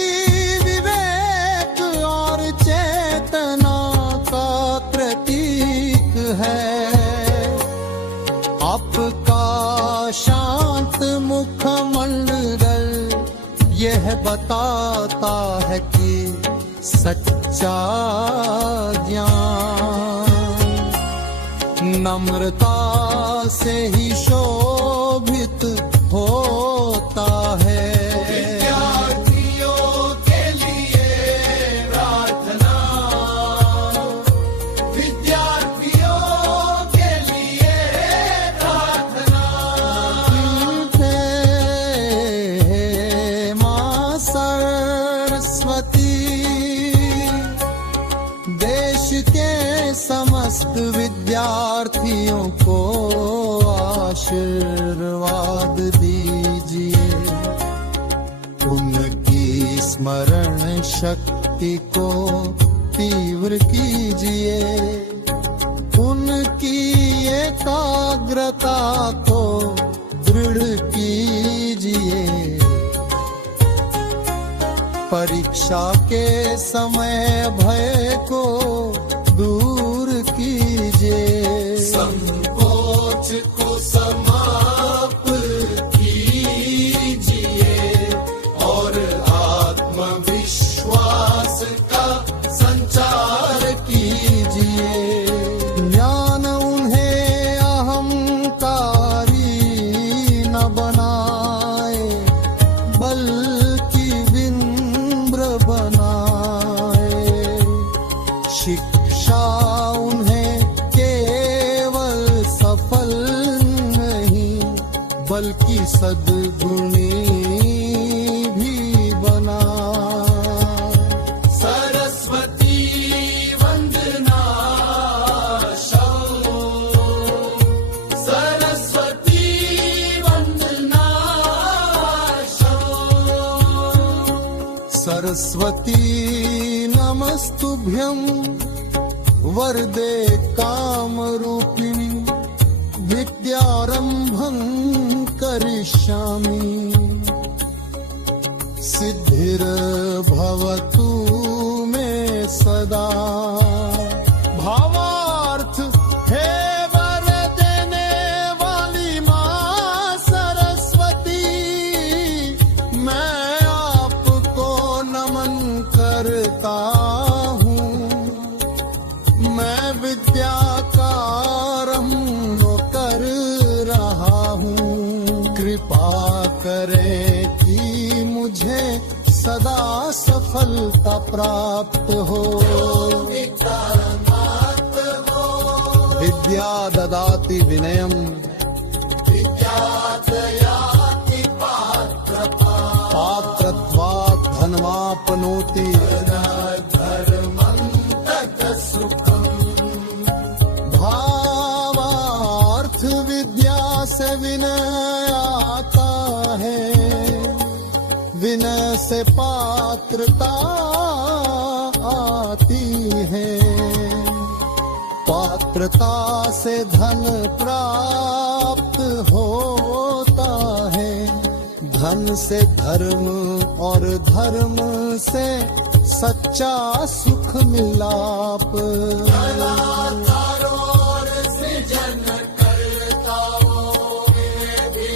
विवेक और चेतना का प्रतीक है, आपका शांत मुखमंडल यह बताता है कि सच्चा ज्ञान नम्रता से ही शोभित होता है। विद्यार्थियों के लिए प्रार्थना, विद्यार्थियों के लिए प्रार्थना। हे माँ सरस्वती, देश के समस्त विद्यार्थियों को आशीर्वाद दीजिए, उनकी स्मरण शक्ति को तीव्र कीजिए, उनकी एकाग्रता को दृढ़ कीजिए, परीक्षा के समय भय को दूर कीजिए, संकोच को समाप्त कीजिए और आत्मविश्वास का संचार कीजिए। ज्ञान उन्हें अहंकारी न बनाए, बल्कि विनम्र बनाए। शिक्षा उन्हें केवल सफल नहीं बल्कि सद्गुणी भी बना। सरस्वती वंदना शौ, सरस्वती वंदना शौ। सरस्वती नमस्तुभ्यं वरदे कामरूपिणी, विद्यारंभं करिष्यामि, सिद्धिर्भवतु मे सदा। भावार्थ हे वर देने वाली माँ सरस्वती, मैं आपको नमन करता हूँ। मैं विद्या का आरंभ कर रहा हूँ, कृपा करें कि मुझे सदा सफलता प्राप्त हो। विद्या ददाति विनयम, दया की पात्रता पात्रत्वात् धनमाप्नोति धर्मन्तक सुखम् भावार्थ विद्या से विनय आता है, विनय से पात्रता आती है, पात्रता से धन प्राप्त होता है, धन से धर्म और धर्म से सच्चा सुख मिलाप। कलाकारों और सृजनकर्ताओं में भी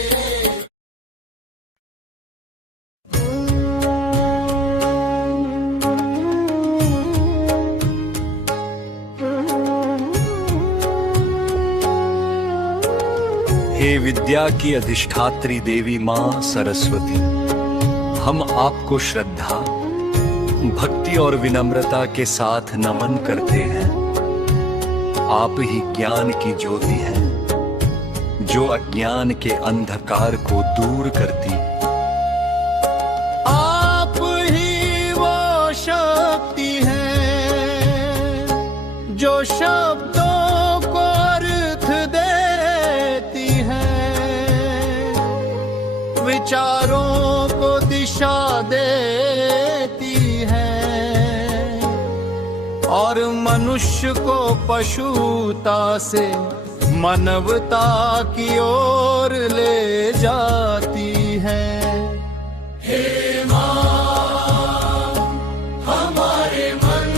हे विद्या की अधिष्ठात्री देवी मां सरस्वती, हम आपको श्रद्धा, भक्ति और विनम्रता के साथ नमन करते हैं। आप ही ज्ञान की ज्योति हैं, जो अज्ञान के अंधकार को दूर करती। आप ही वो शक्ति हैं जो शब्दों को अर्थ देती है, विचारों को दिशा देती है और मनुष्य को पशुता से मानवता की ओर ले जाती है। हमारे मन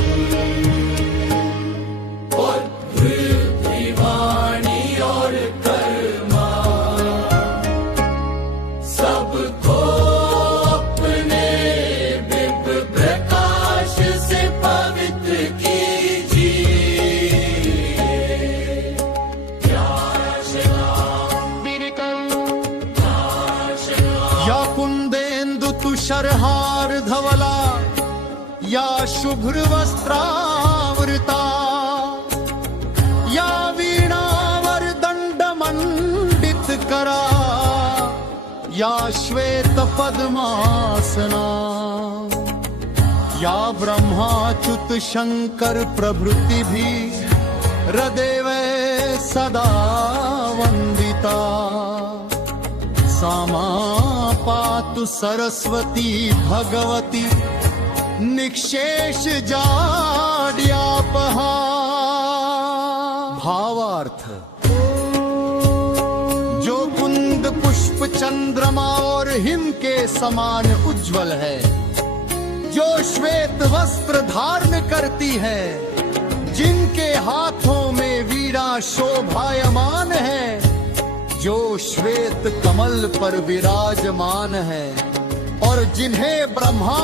और बुद्धि वाणी और कर्मा सबको अपने बिंब प्रकाश से पवित्र कीजिए। या कुंदेन्दु तुषारहार धवला, या शुभ्र वस्त्रावृता, या वीणावर दंड मंडित करा, या श्वेत पद्मासना, या ब्रह्माच्युत शंकर प्रभृति भी हृदय सदा वंदिता। सामा पातु सरस्वती भगवती निक्षेष जाड्यापहा। भावार्थ, जो कुंद पुष्प चंद्रमा और हिम के समान उज्जवल है, जो श्वेत वस्त्र धारण करती है, जिनके हाथों में वीणा शोभायमान है, जो श्वेत कमल पर विराजमान है, और जिन्हें ब्रह्मा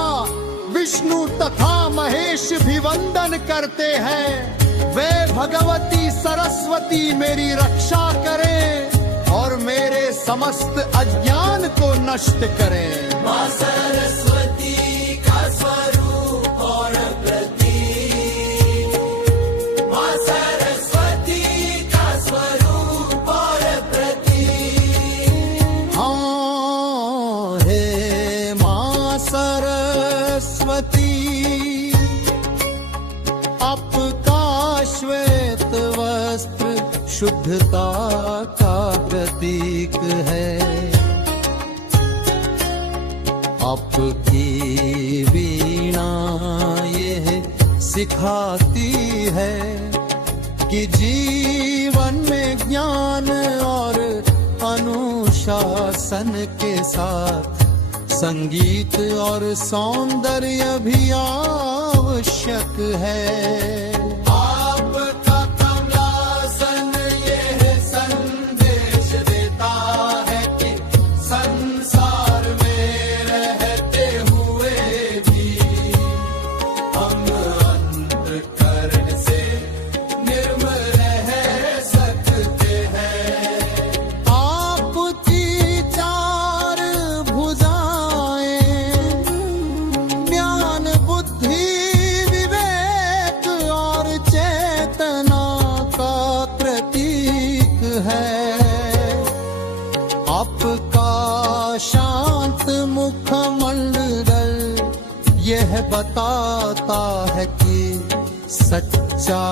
विष्णु तथा महेश भी वंदन करते हैं, वे भगवती सरस्वती मेरी रक्षा करें और मेरे समस्त अज्ञान को नष्ट करें। मां सरस्वती का स्वरूप और प्रतीक, मां सरस्वती का स्वरूप और प्रतीक। हाँ हे मां सरस्वती, आपका श्वेत वस्त्र शुद्धता का प्रतीक है, आपकी वीणा ये सिखाती है कि जीवन में ज्ञान और अनुशासन के साथ संगीत और सौंदर्य भी आवश्यक है। आपका कमलासन यह संदेश देता है कि संसार में रहते हुए भी हम अंतःकरण से निर्मल रह सकते हैं। आपकी चार भुजाएं ज्ञान बुद्धि विवेक और बताता है कि सच्चा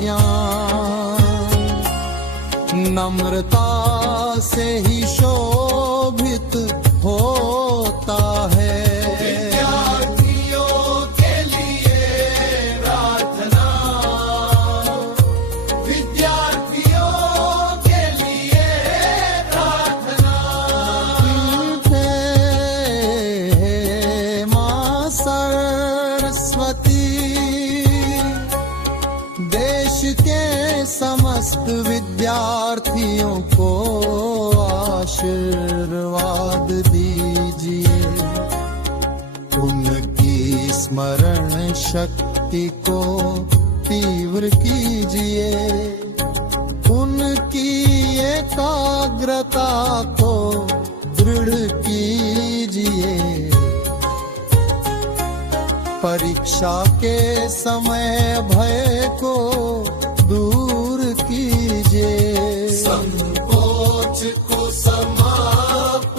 ज्ञान नम्रता से ही शोभित होता है। विद्यार्थियों के लिए प्रार्थना, विद्यार्थियों के लिए प्रार्थना। हे मां सरस्वती, देश के समस्त विद्यार्थियों को आशीर्वाद दीजिए, उनकी स्मरण शक्ति को तीव्र कीजिए, उनकी एकाग्रता को दृढ़ कीजिए, परीक्षा के समय भय को दूर कीजिए, संकोच को समाप्त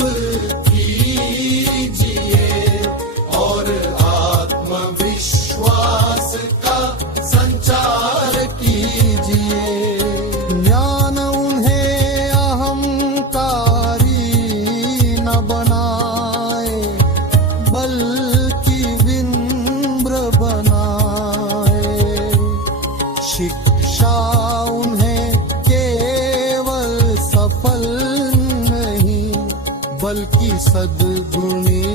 कीजिए और आत्मविश्वास का संचार कीजिए। ज्ञान उन्हें अहंकारी न बनाए, बल्कि विनम्र बनाए। शिक्षा उन्हें केवल सफल नहीं, बल्कि सद्गुणी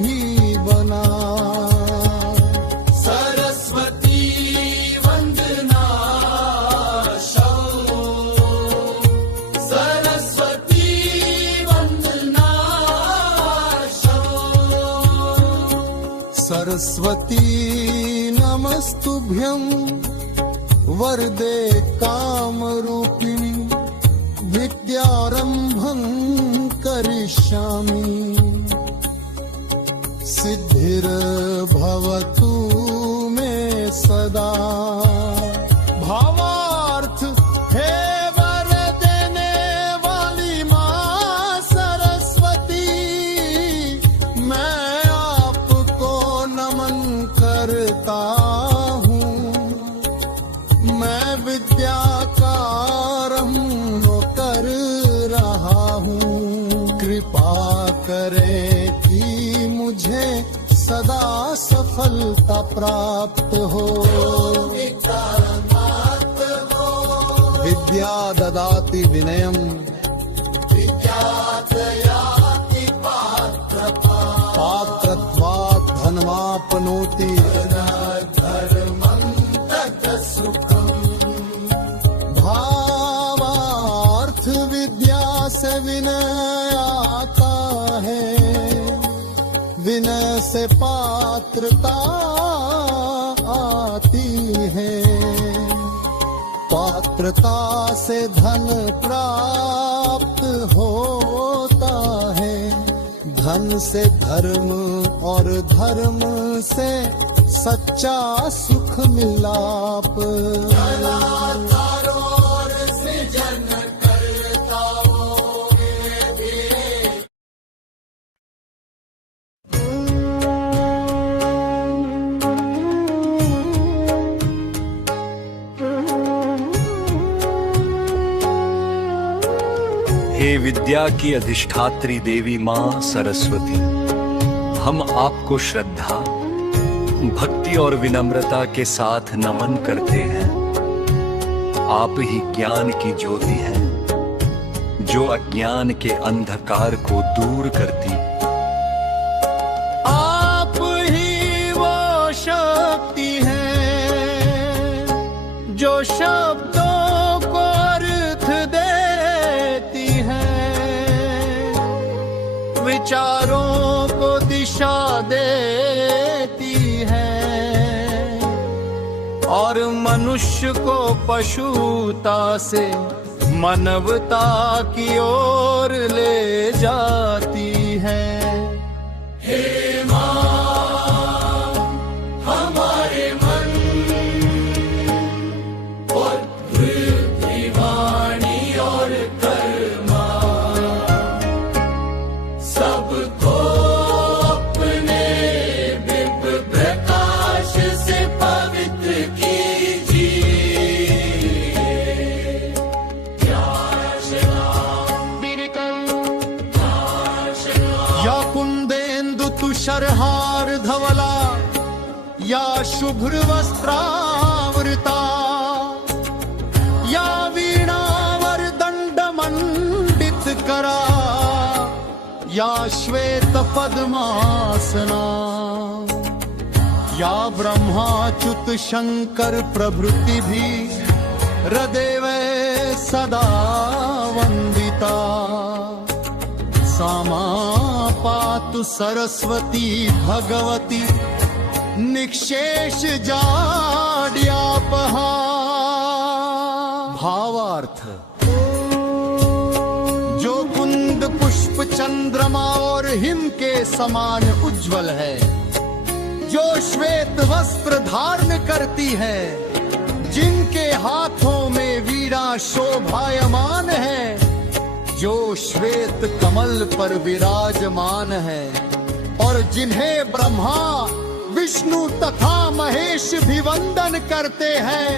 भी बनाए। सरस्वती वंदना शौ, सरस्वती वंदना शौ। सरस्वती नमस्तुभ्यं वरदे कामरूपिणी, विद्यारंभं करिष्यामि, सिद्धिर्भवतु मे सदा। भावार्थ हे वर देने वाली मां सरस्वती, मैं आपको नमन करता हूँ। मैं विद्या का आरंभ कर रहा हूँ, कृपा करें कि मुझे सदा सफलता प्राप्त हो। विद्या ददाति विनयम, विद्यादयाति पात्रत्वात् धनमाप्नोति, धर्मं तत् सुखम्। भावार्थ विद्या से विनय आता है, विनय से पात्रता आती है, पात्रता से धन प्राप्त होता है, धन से धर्म और धर्म से सच्चा सुख मिलाप। कलाकारों और सृजनकर्ताओं में भी हे विद्या की अधिष्ठात्री देवी मां सरस्वती, हम आपको श्रद्धा, भक्ति और विनम्रता के साथ नमन करते हैं। आप ही ज्ञान की ज्योति हैं, जो अज्ञान के अंधकार को दूर करती। आप ही वो शक्ति हैं जो शब्दों को अर्थ देती है, विचारों को दिशा देती है और मनुष्य को पशुता से मानवता की ओर ले जाती है। हे मां, हमारे मन और वृद्धि वाणी और कर्मा सबको अपने शुभ्र वस्त्रावृता या वीणावर दंड मंडित करा या श्वेत पद्मासना या ब्रह्माच्युत शंकर प्रभृति भी हृदय सदा वंदिता सामा पातु सरस्वती भगवती निक्षेष जाड्यापहा। भावार्थ, जो कुंद पुष्प चंद्रमा और हिम के समान उज्जवल है, जो श्वेत वस्त्र धारण करती है, जिनके हाथों में वीणा शोभायमान है, जो श्वेत कमल पर विराजमान है और जिन्हें ब्रह्मा विष्णु तथा महेश भी वंदन करते हैं,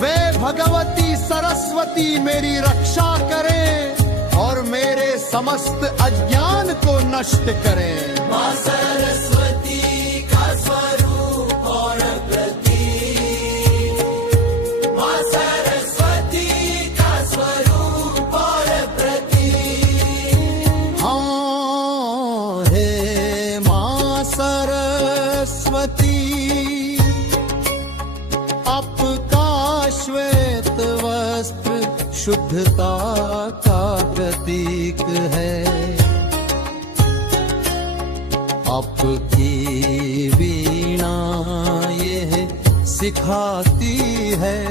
वे भगवती सरस्वती मेरी रक्षा करें और मेरे समस्त अज्ञान को नष्ट करें। मां सरस्वती का स्वरूप और प्रतीक, मां सरस्वती का स्वरूप और प्रतीक। हाँ हे मां सरस्वती, आपका श्वेत वस्त्र शुद्धता का प्रतीक है। आपकी वीणा यह सिखाती है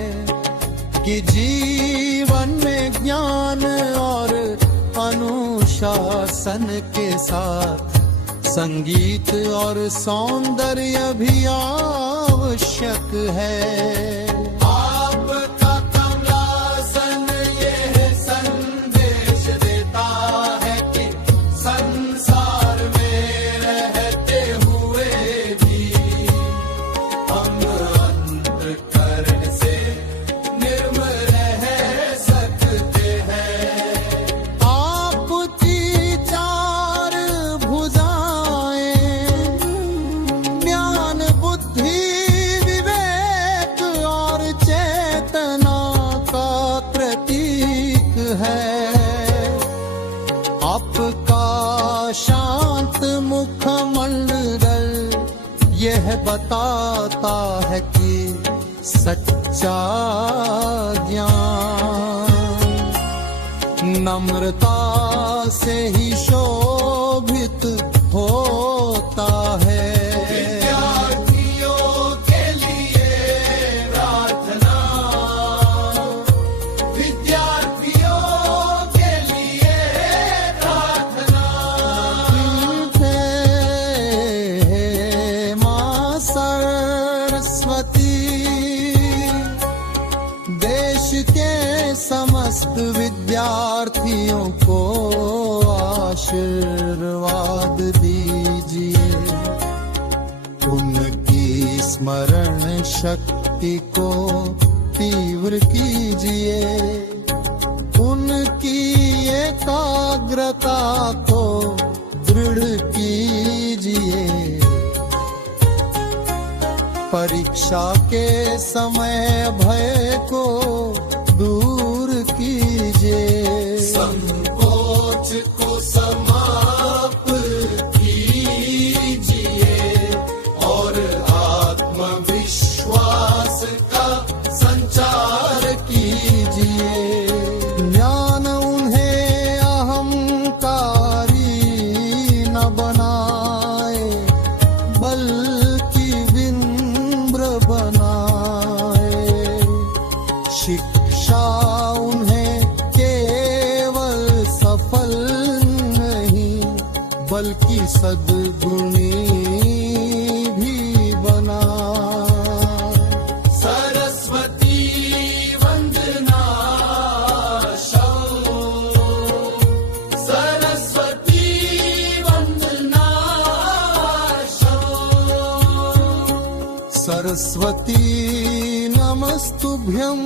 कि जीवन में ज्ञान और अनुशासन के साथ संगीत और सौंदर्य भी आवश्यक है। आपका कमलासन यह संदेश देता है कि संसार में रहते हुए भी हम अंतःकरण से निर्मल रह सकते हैं। आपकी चार भुजाएं ज्ञान बुद्धि विवेक और चेतना का प्रतीक है। आपका शांत मुखमंडल यह बताता है कि सच्चा ज्ञान नम्रता से ही शोभित होता है। विद्यार्थियों के लिए प्रार्थना, विद्यार्थियों के लिए प्रार्थना। हे मां सरस्वती, देश के समस्त विद्यार्थियों को आशीर्वाद दीजिए, उनकी स्मरण शक्ति को तीव्र कीजिए, उनकी एकाग्रता को दृढ़ कीजिए, परीक्षा के समय भय को दूर कीजिए, संकोच को समाप्त कीजिए और आत्मविश्वास का संचार कीजिए। ज्ञान उन्हें अहंकारी न बनाए, बल्कि विनम्र बनाए। शिक्षा उन्हें केवल सफल नहीं बल्कि सद्गुणी भी बना। सरस्वती वंदना शौ, सरस्वती वंदना शौ। सरस्वती नमस्तुभ्यं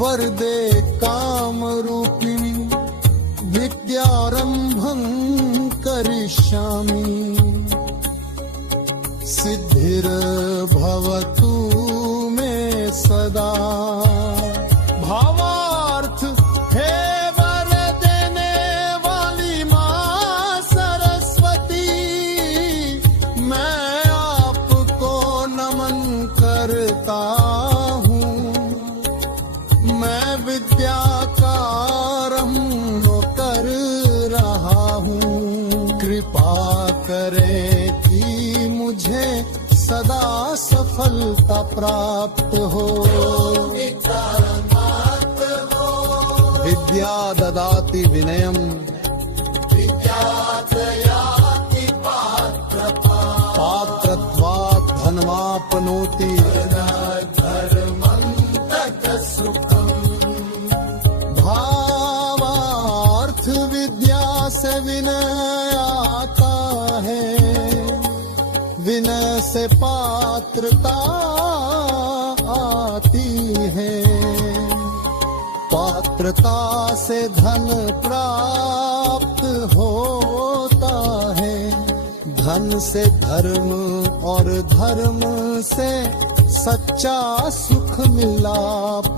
वरदे कामरूपिणी, विद्यारंभं करिष्यामि। सिद्धिर्भवतु मे सदा। भावार्थ हे वर देने वाली माँ सरस्वती, मैं आपको नमन करता हूँ। मैं विद्या का आरंभ कर रहा हूँ। कृपा करें कि मुझे सदा सफलता प्राप्त हो। विद्या ददाति विनयम, पात्रत्वात् धनमाप्नोति। भावार्थ विद्या से विनय आता है, विनय से पात्रता आती है। पात्रता से धन प्राप्त होता है, धन से धर्म और धर्म से सच्चा सुख मिलाप।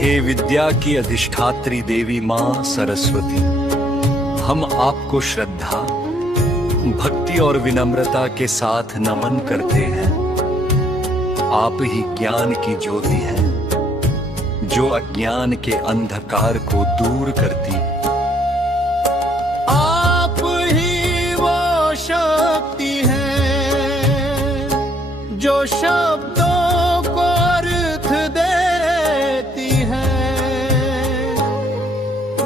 हे विद्या की अधिष्ठात्री देवी माँ सरस्वती, हम आपको श्रद्धा, भक्ति और विनम्रता के साथ नमन करते हैं। आप ही ज्ञान की ज्योति हैं, जो अज्ञान के अंधकार को दूर करती। आप ही वो शक्ति हैं जो शब्दों को अर्थ देती है,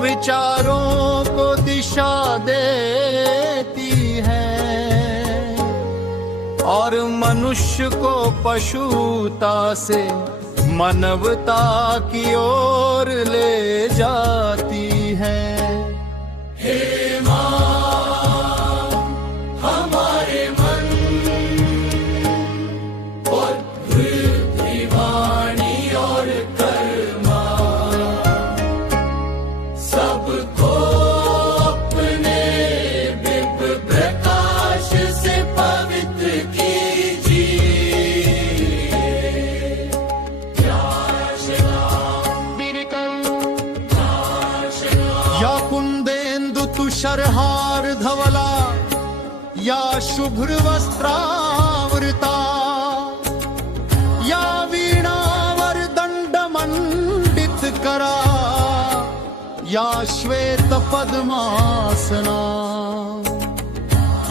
विचारों को दिशा देती है और मनुष्य को पशुता से मानवता की ओर ले जाती है। हे माँ, हमारे मन और बुद्धि, वाणी और कर्मा सबको अपने बिंब प्रकाश से पवित्र या कुंदेन्दु तुषारहार धवला, या शुभ्र वस्त्रावृता, या वीणावर दंड मंडित करा, या श्वेत पद्मासना,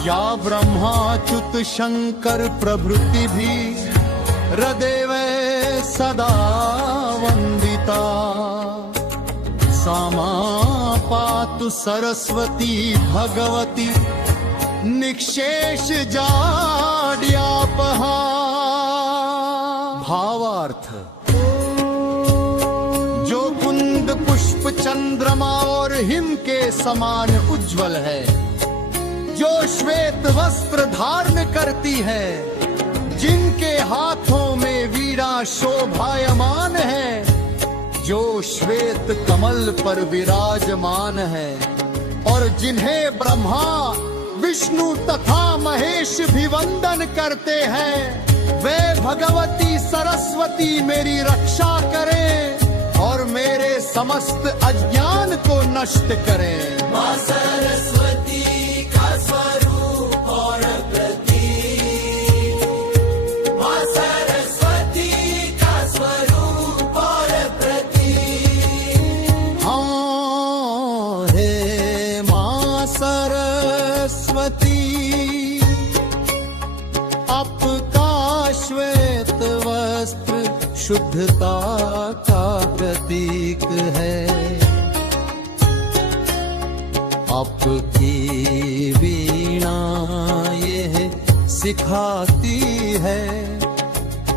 या ब्रह्माच्युत शंकर प्रभृति भी हृदय सदा वंदिता। सामा पातु सरस्वती भगवती, निक्षेष जाड्यापहा। भावार्थ, जो कुंद पुष्प चंद्रमा और हिम के समान उज्जवल है, जो श्वेत वस्त्र धारण करती है, जिनके हाथों में वीणा शोभायमान है, जो श्वेत कमल पर विराजमान है, और जिन्हें ब्रह्मा विष्णु तथा महेश भी वंदन करते हैं, वे भगवती सरस्वती मेरी रक्षा करें और मेरे समस्त अज्ञान को नष्ट करें। माँ सरस्वती का स्वरूप और प्रतीक, माँ सरस्वती का स्वरूप और प्रतीक। हाँ हे माँ सरस्वती, आपका श्वेत वस्त्र शुद्धता का प्रतीक है। आपकी वीणा ये सिखाती है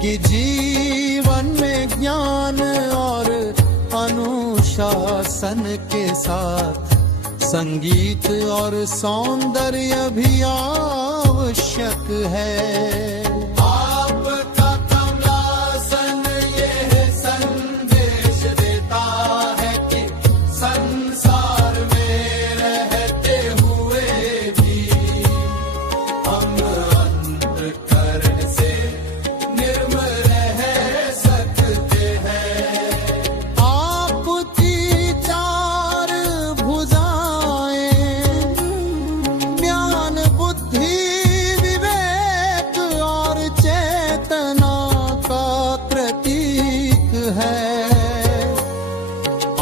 कि जीवन में ज्ञान और अनुशासन के साथ संगीत और सौंदर्य भी आवश्यक है। आपका कमलासन यह संदेश देता है कि संसार में रहते हुए भी हम अंतःकरण से निर्मल रह सकते हैं। आपकी चार भुजाएं ज्ञान बुद्धि विवेक और चेतना का प्रतीक है।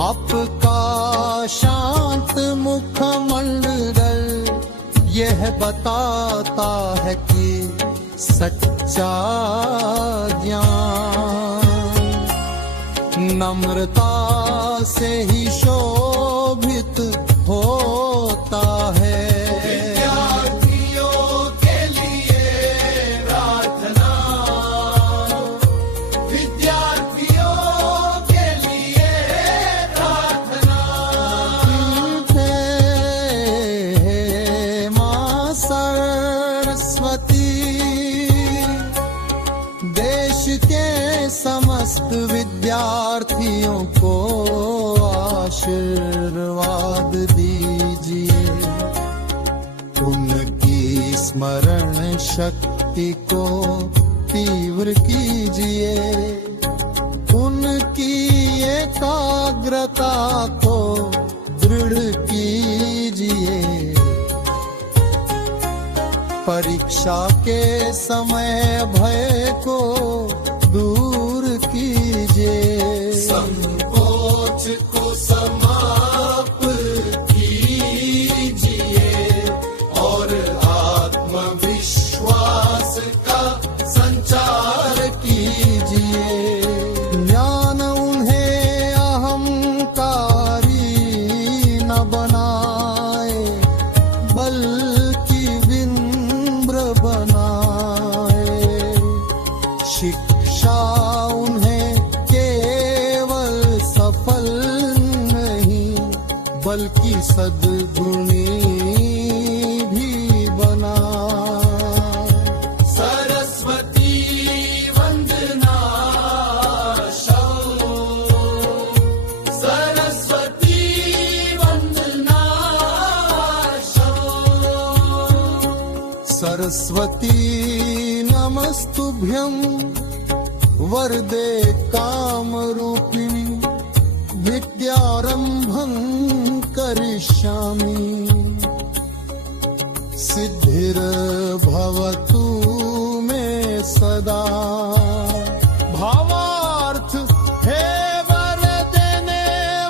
आपका शांत मुखमंडल यह बताता है कि सच्चा ज्ञान नम्रता से ही शोभित होता है। विद्यार्थियों के लिए प्रार्थना, विद्यार्थियों के लिए प्रार्थना। हे मां सरस्वती, देश के समस्त विद्यार्थियों को आशीर्वाद दीजिए। उनकी स्मरण शक्ति को तीव्र कीजिए। उनकी एकाग्रता को दृढ़ कीजिए। परीक्षा के समय भय को दूर कीजिए। संकोच को समाप्त कीजिए और आत्मविश्वास का संचार कीजिए। ज्ञान उन्हें अहंकारी न बनाए, बल्कि विनम्र बनाए। शिक्षा उन्हें केवल सफल नहीं, बल्कि सद्गुणी भी बनाए। सरस्वती वंदना शौ, सरस्वती वंदना शौ। सरस्वती नमस्तुभ्यं वरदे कामरूपिणी, विद्यारंभं करिष्यामि। सिद्धिर्भवतु मे सदा। भावार्थ हे वर देने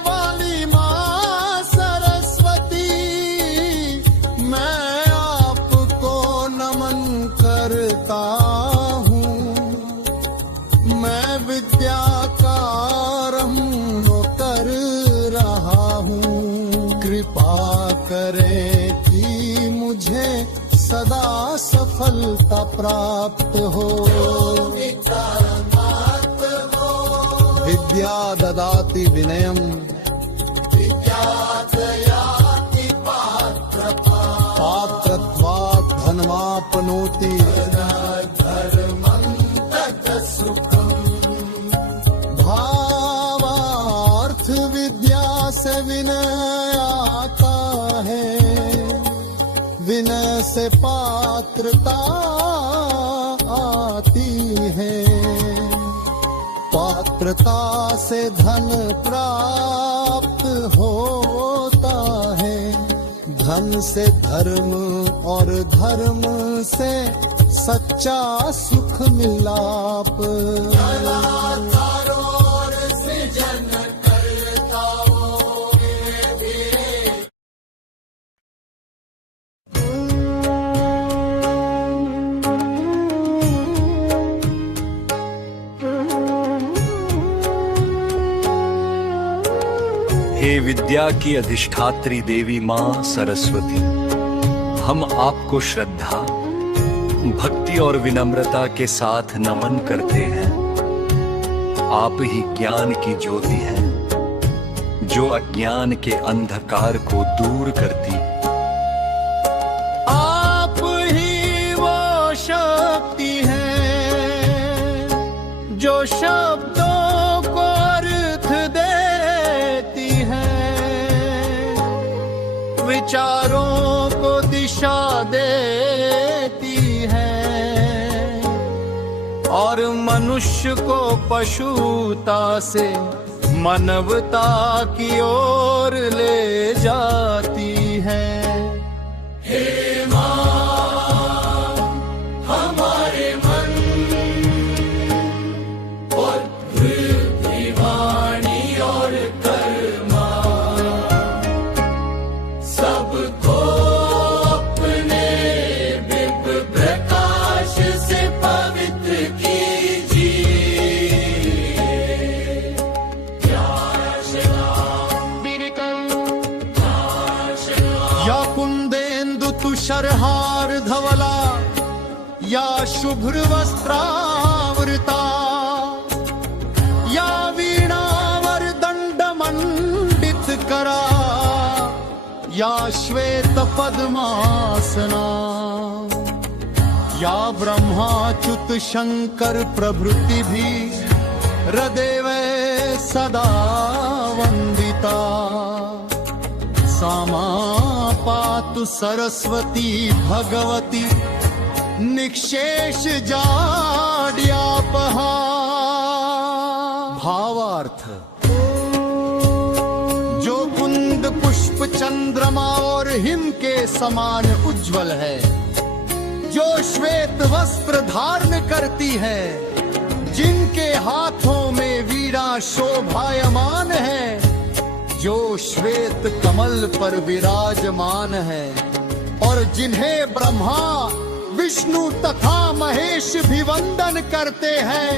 वाली मां सरस्वती, मैं आपको नमन करता हूँ। मैं विद्या का आरंभ कर रहा हूँ। कृपा करें कि मुझे सदा सफलता प्राप्त हो। विद्या ददाति विनयम, पात्रत्वात् धनमाप्नोति। भावार्थ विद्या से विनय आता है, विनय से पात्रता आती है। पात्रता से धन प्राप्त होता है, धन से धर्म और धर्म से सच्चा सुख मिलाप। हे विद्या की अधिष्ठात्री देवी मां सरस्वती, हम आपको श्रद्धा, भक्ति और विनम्रता के साथ नमन करते हैं। आप ही ज्ञान की ज्योति हैं, जो अज्ञान के अंधकार को दूर करती। आप ही वो शक्ति है जो शब्दों को अर्थ देती है, विचारों को दिशा देती है और मनुष्य को पशुता से मानवता की ओर ले जाती है। हे मां, हमारे मन और बुद्धि, वाणी और कर्मा सबको अपने दिव्य प्रकाश से पवित्र कीजिए। या कुंदेन्दु तुषारहार धवला या शुभ्र वस्त्रावृता या वीणावर दंड मंडित करा या श्वेत पद्मासना या ब्रह्माच्युत शंकर प्रभृति भी हृदय में सदा वंदिता। सामा पातु सरस्वती भगवती निक्षेष जाड्यापहा। भावार्थ, जो कुंद पुष्प चंद्रमा और हिम के समान उज्जवल है, जो श्वेत वस्त्र धारण करती है, जिनके हाथों में वीणा शोभायमान है, जो श्वेत कमल पर विराजमान है और जिन्हें ब्रह्मा विष्णु तथा महेश भी वंदन करते हैं,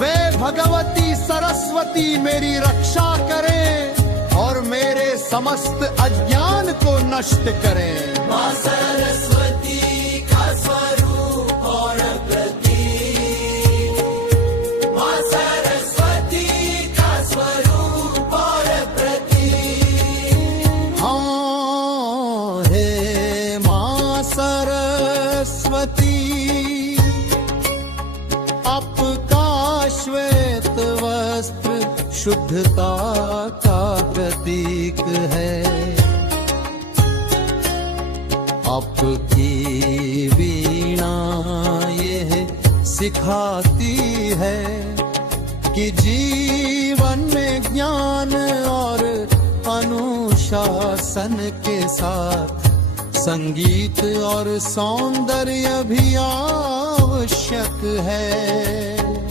वे भगवती सरस्वती मेरी रक्षा करें और मेरे समस्त अज्ञान को नष्ट करें। मां सरस्वती का स्वरूप और प्रतीक, मां सरस्वती का स्वरूप और प्रतीक। हाँ हे मां सरस्वती, आपका श्वेत वस्त्र शुद्धता का प्रतीक है। आपकी वीणा यह सिखाती है कि जीवन में ज्ञान और अनुशासन के साथ संगीत और सौंदर्य भी आवश्यक है।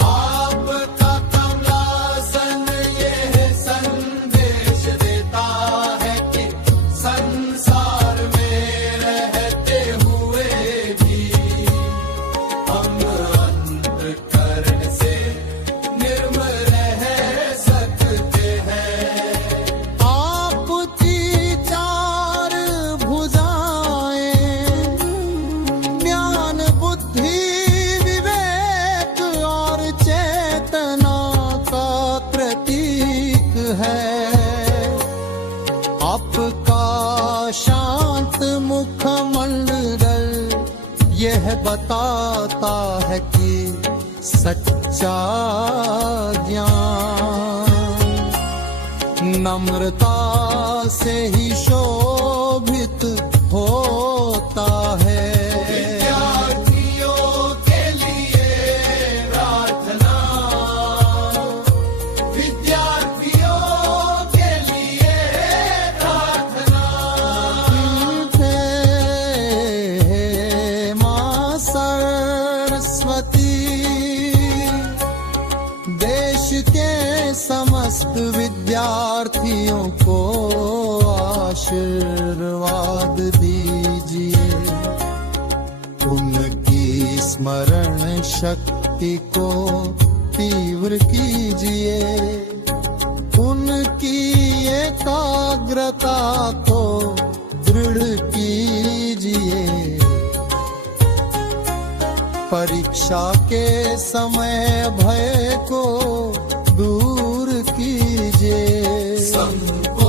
आपका कमलासन यह संदेश देता है कि संसार में रहते हुए भी हम अंतःकरण से निर्मल रह सकते हैं। आपकी चार भुजाएं ज्ञान बुद्धि विवेक और चेतना का प्रतीक है। आपका शांत मुखमंडल यह बताता है कि सच्चा ज्ञान नम्रता से ही शोभित होता है। विद्यार्थियों के लिए प्रार्थना, विद्यार्थियों के लिए प्रार्थना। हे मां सरस्वती, देश के समस्त विद्यार्थियों को आशीर्वाद दीजिए। उनकी स्मरण शक्ति को तीव्र कीजिए, उनकी एकाग्रता को दृढ़ कीजिए। परीक्षा के समय भय को दूर कीजिए। संकोच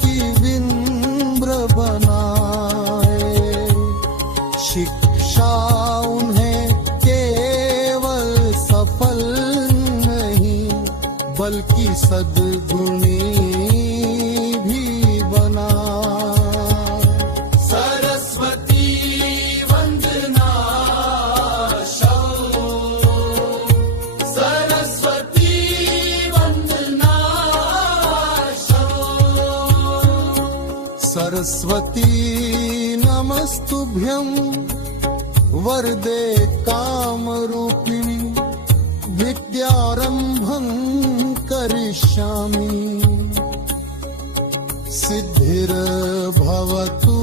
की विनम्र बनाए। शिक्षा उन्हें केवल सफल नहीं बल्कि सद्गुणी भी बना। सरस्वती वंदना सरस्वती वंदना सरस्वती नमस्तुभ्यं वरदे कामरूपिणी विद्यारंभं करिष्यामि। सिद्धिर्भवतु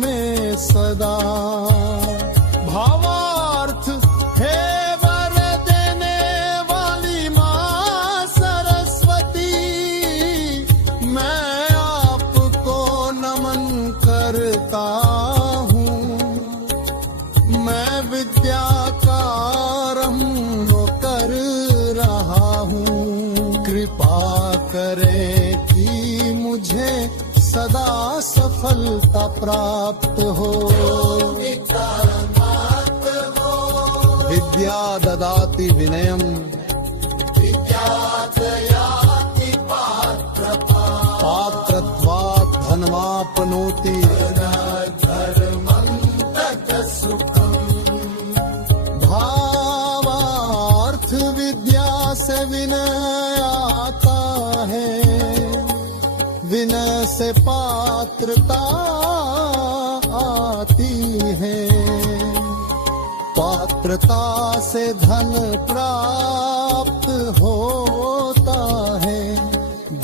मे सदा। भावार्थ हे वर देने वाली माँ सरस्वती, मैं आपको नमन करता हूँ। मैं विद्या का आरंभ कर रहा हूँ। कृपा करें कि मुझे सदा सफलता प्राप्त हो। विद्या ददाति विनयम पात्रत्वात् धनमाप्नोति। भावार्थ विद्या से विनय आता है, विनय से पात्रता आती है। पात्रता से धन प्राप्त होता है,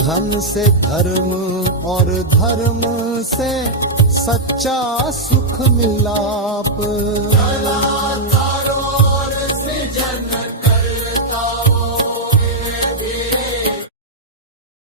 धन से धर्म और धर्म से सच्चा सुख मिलाप।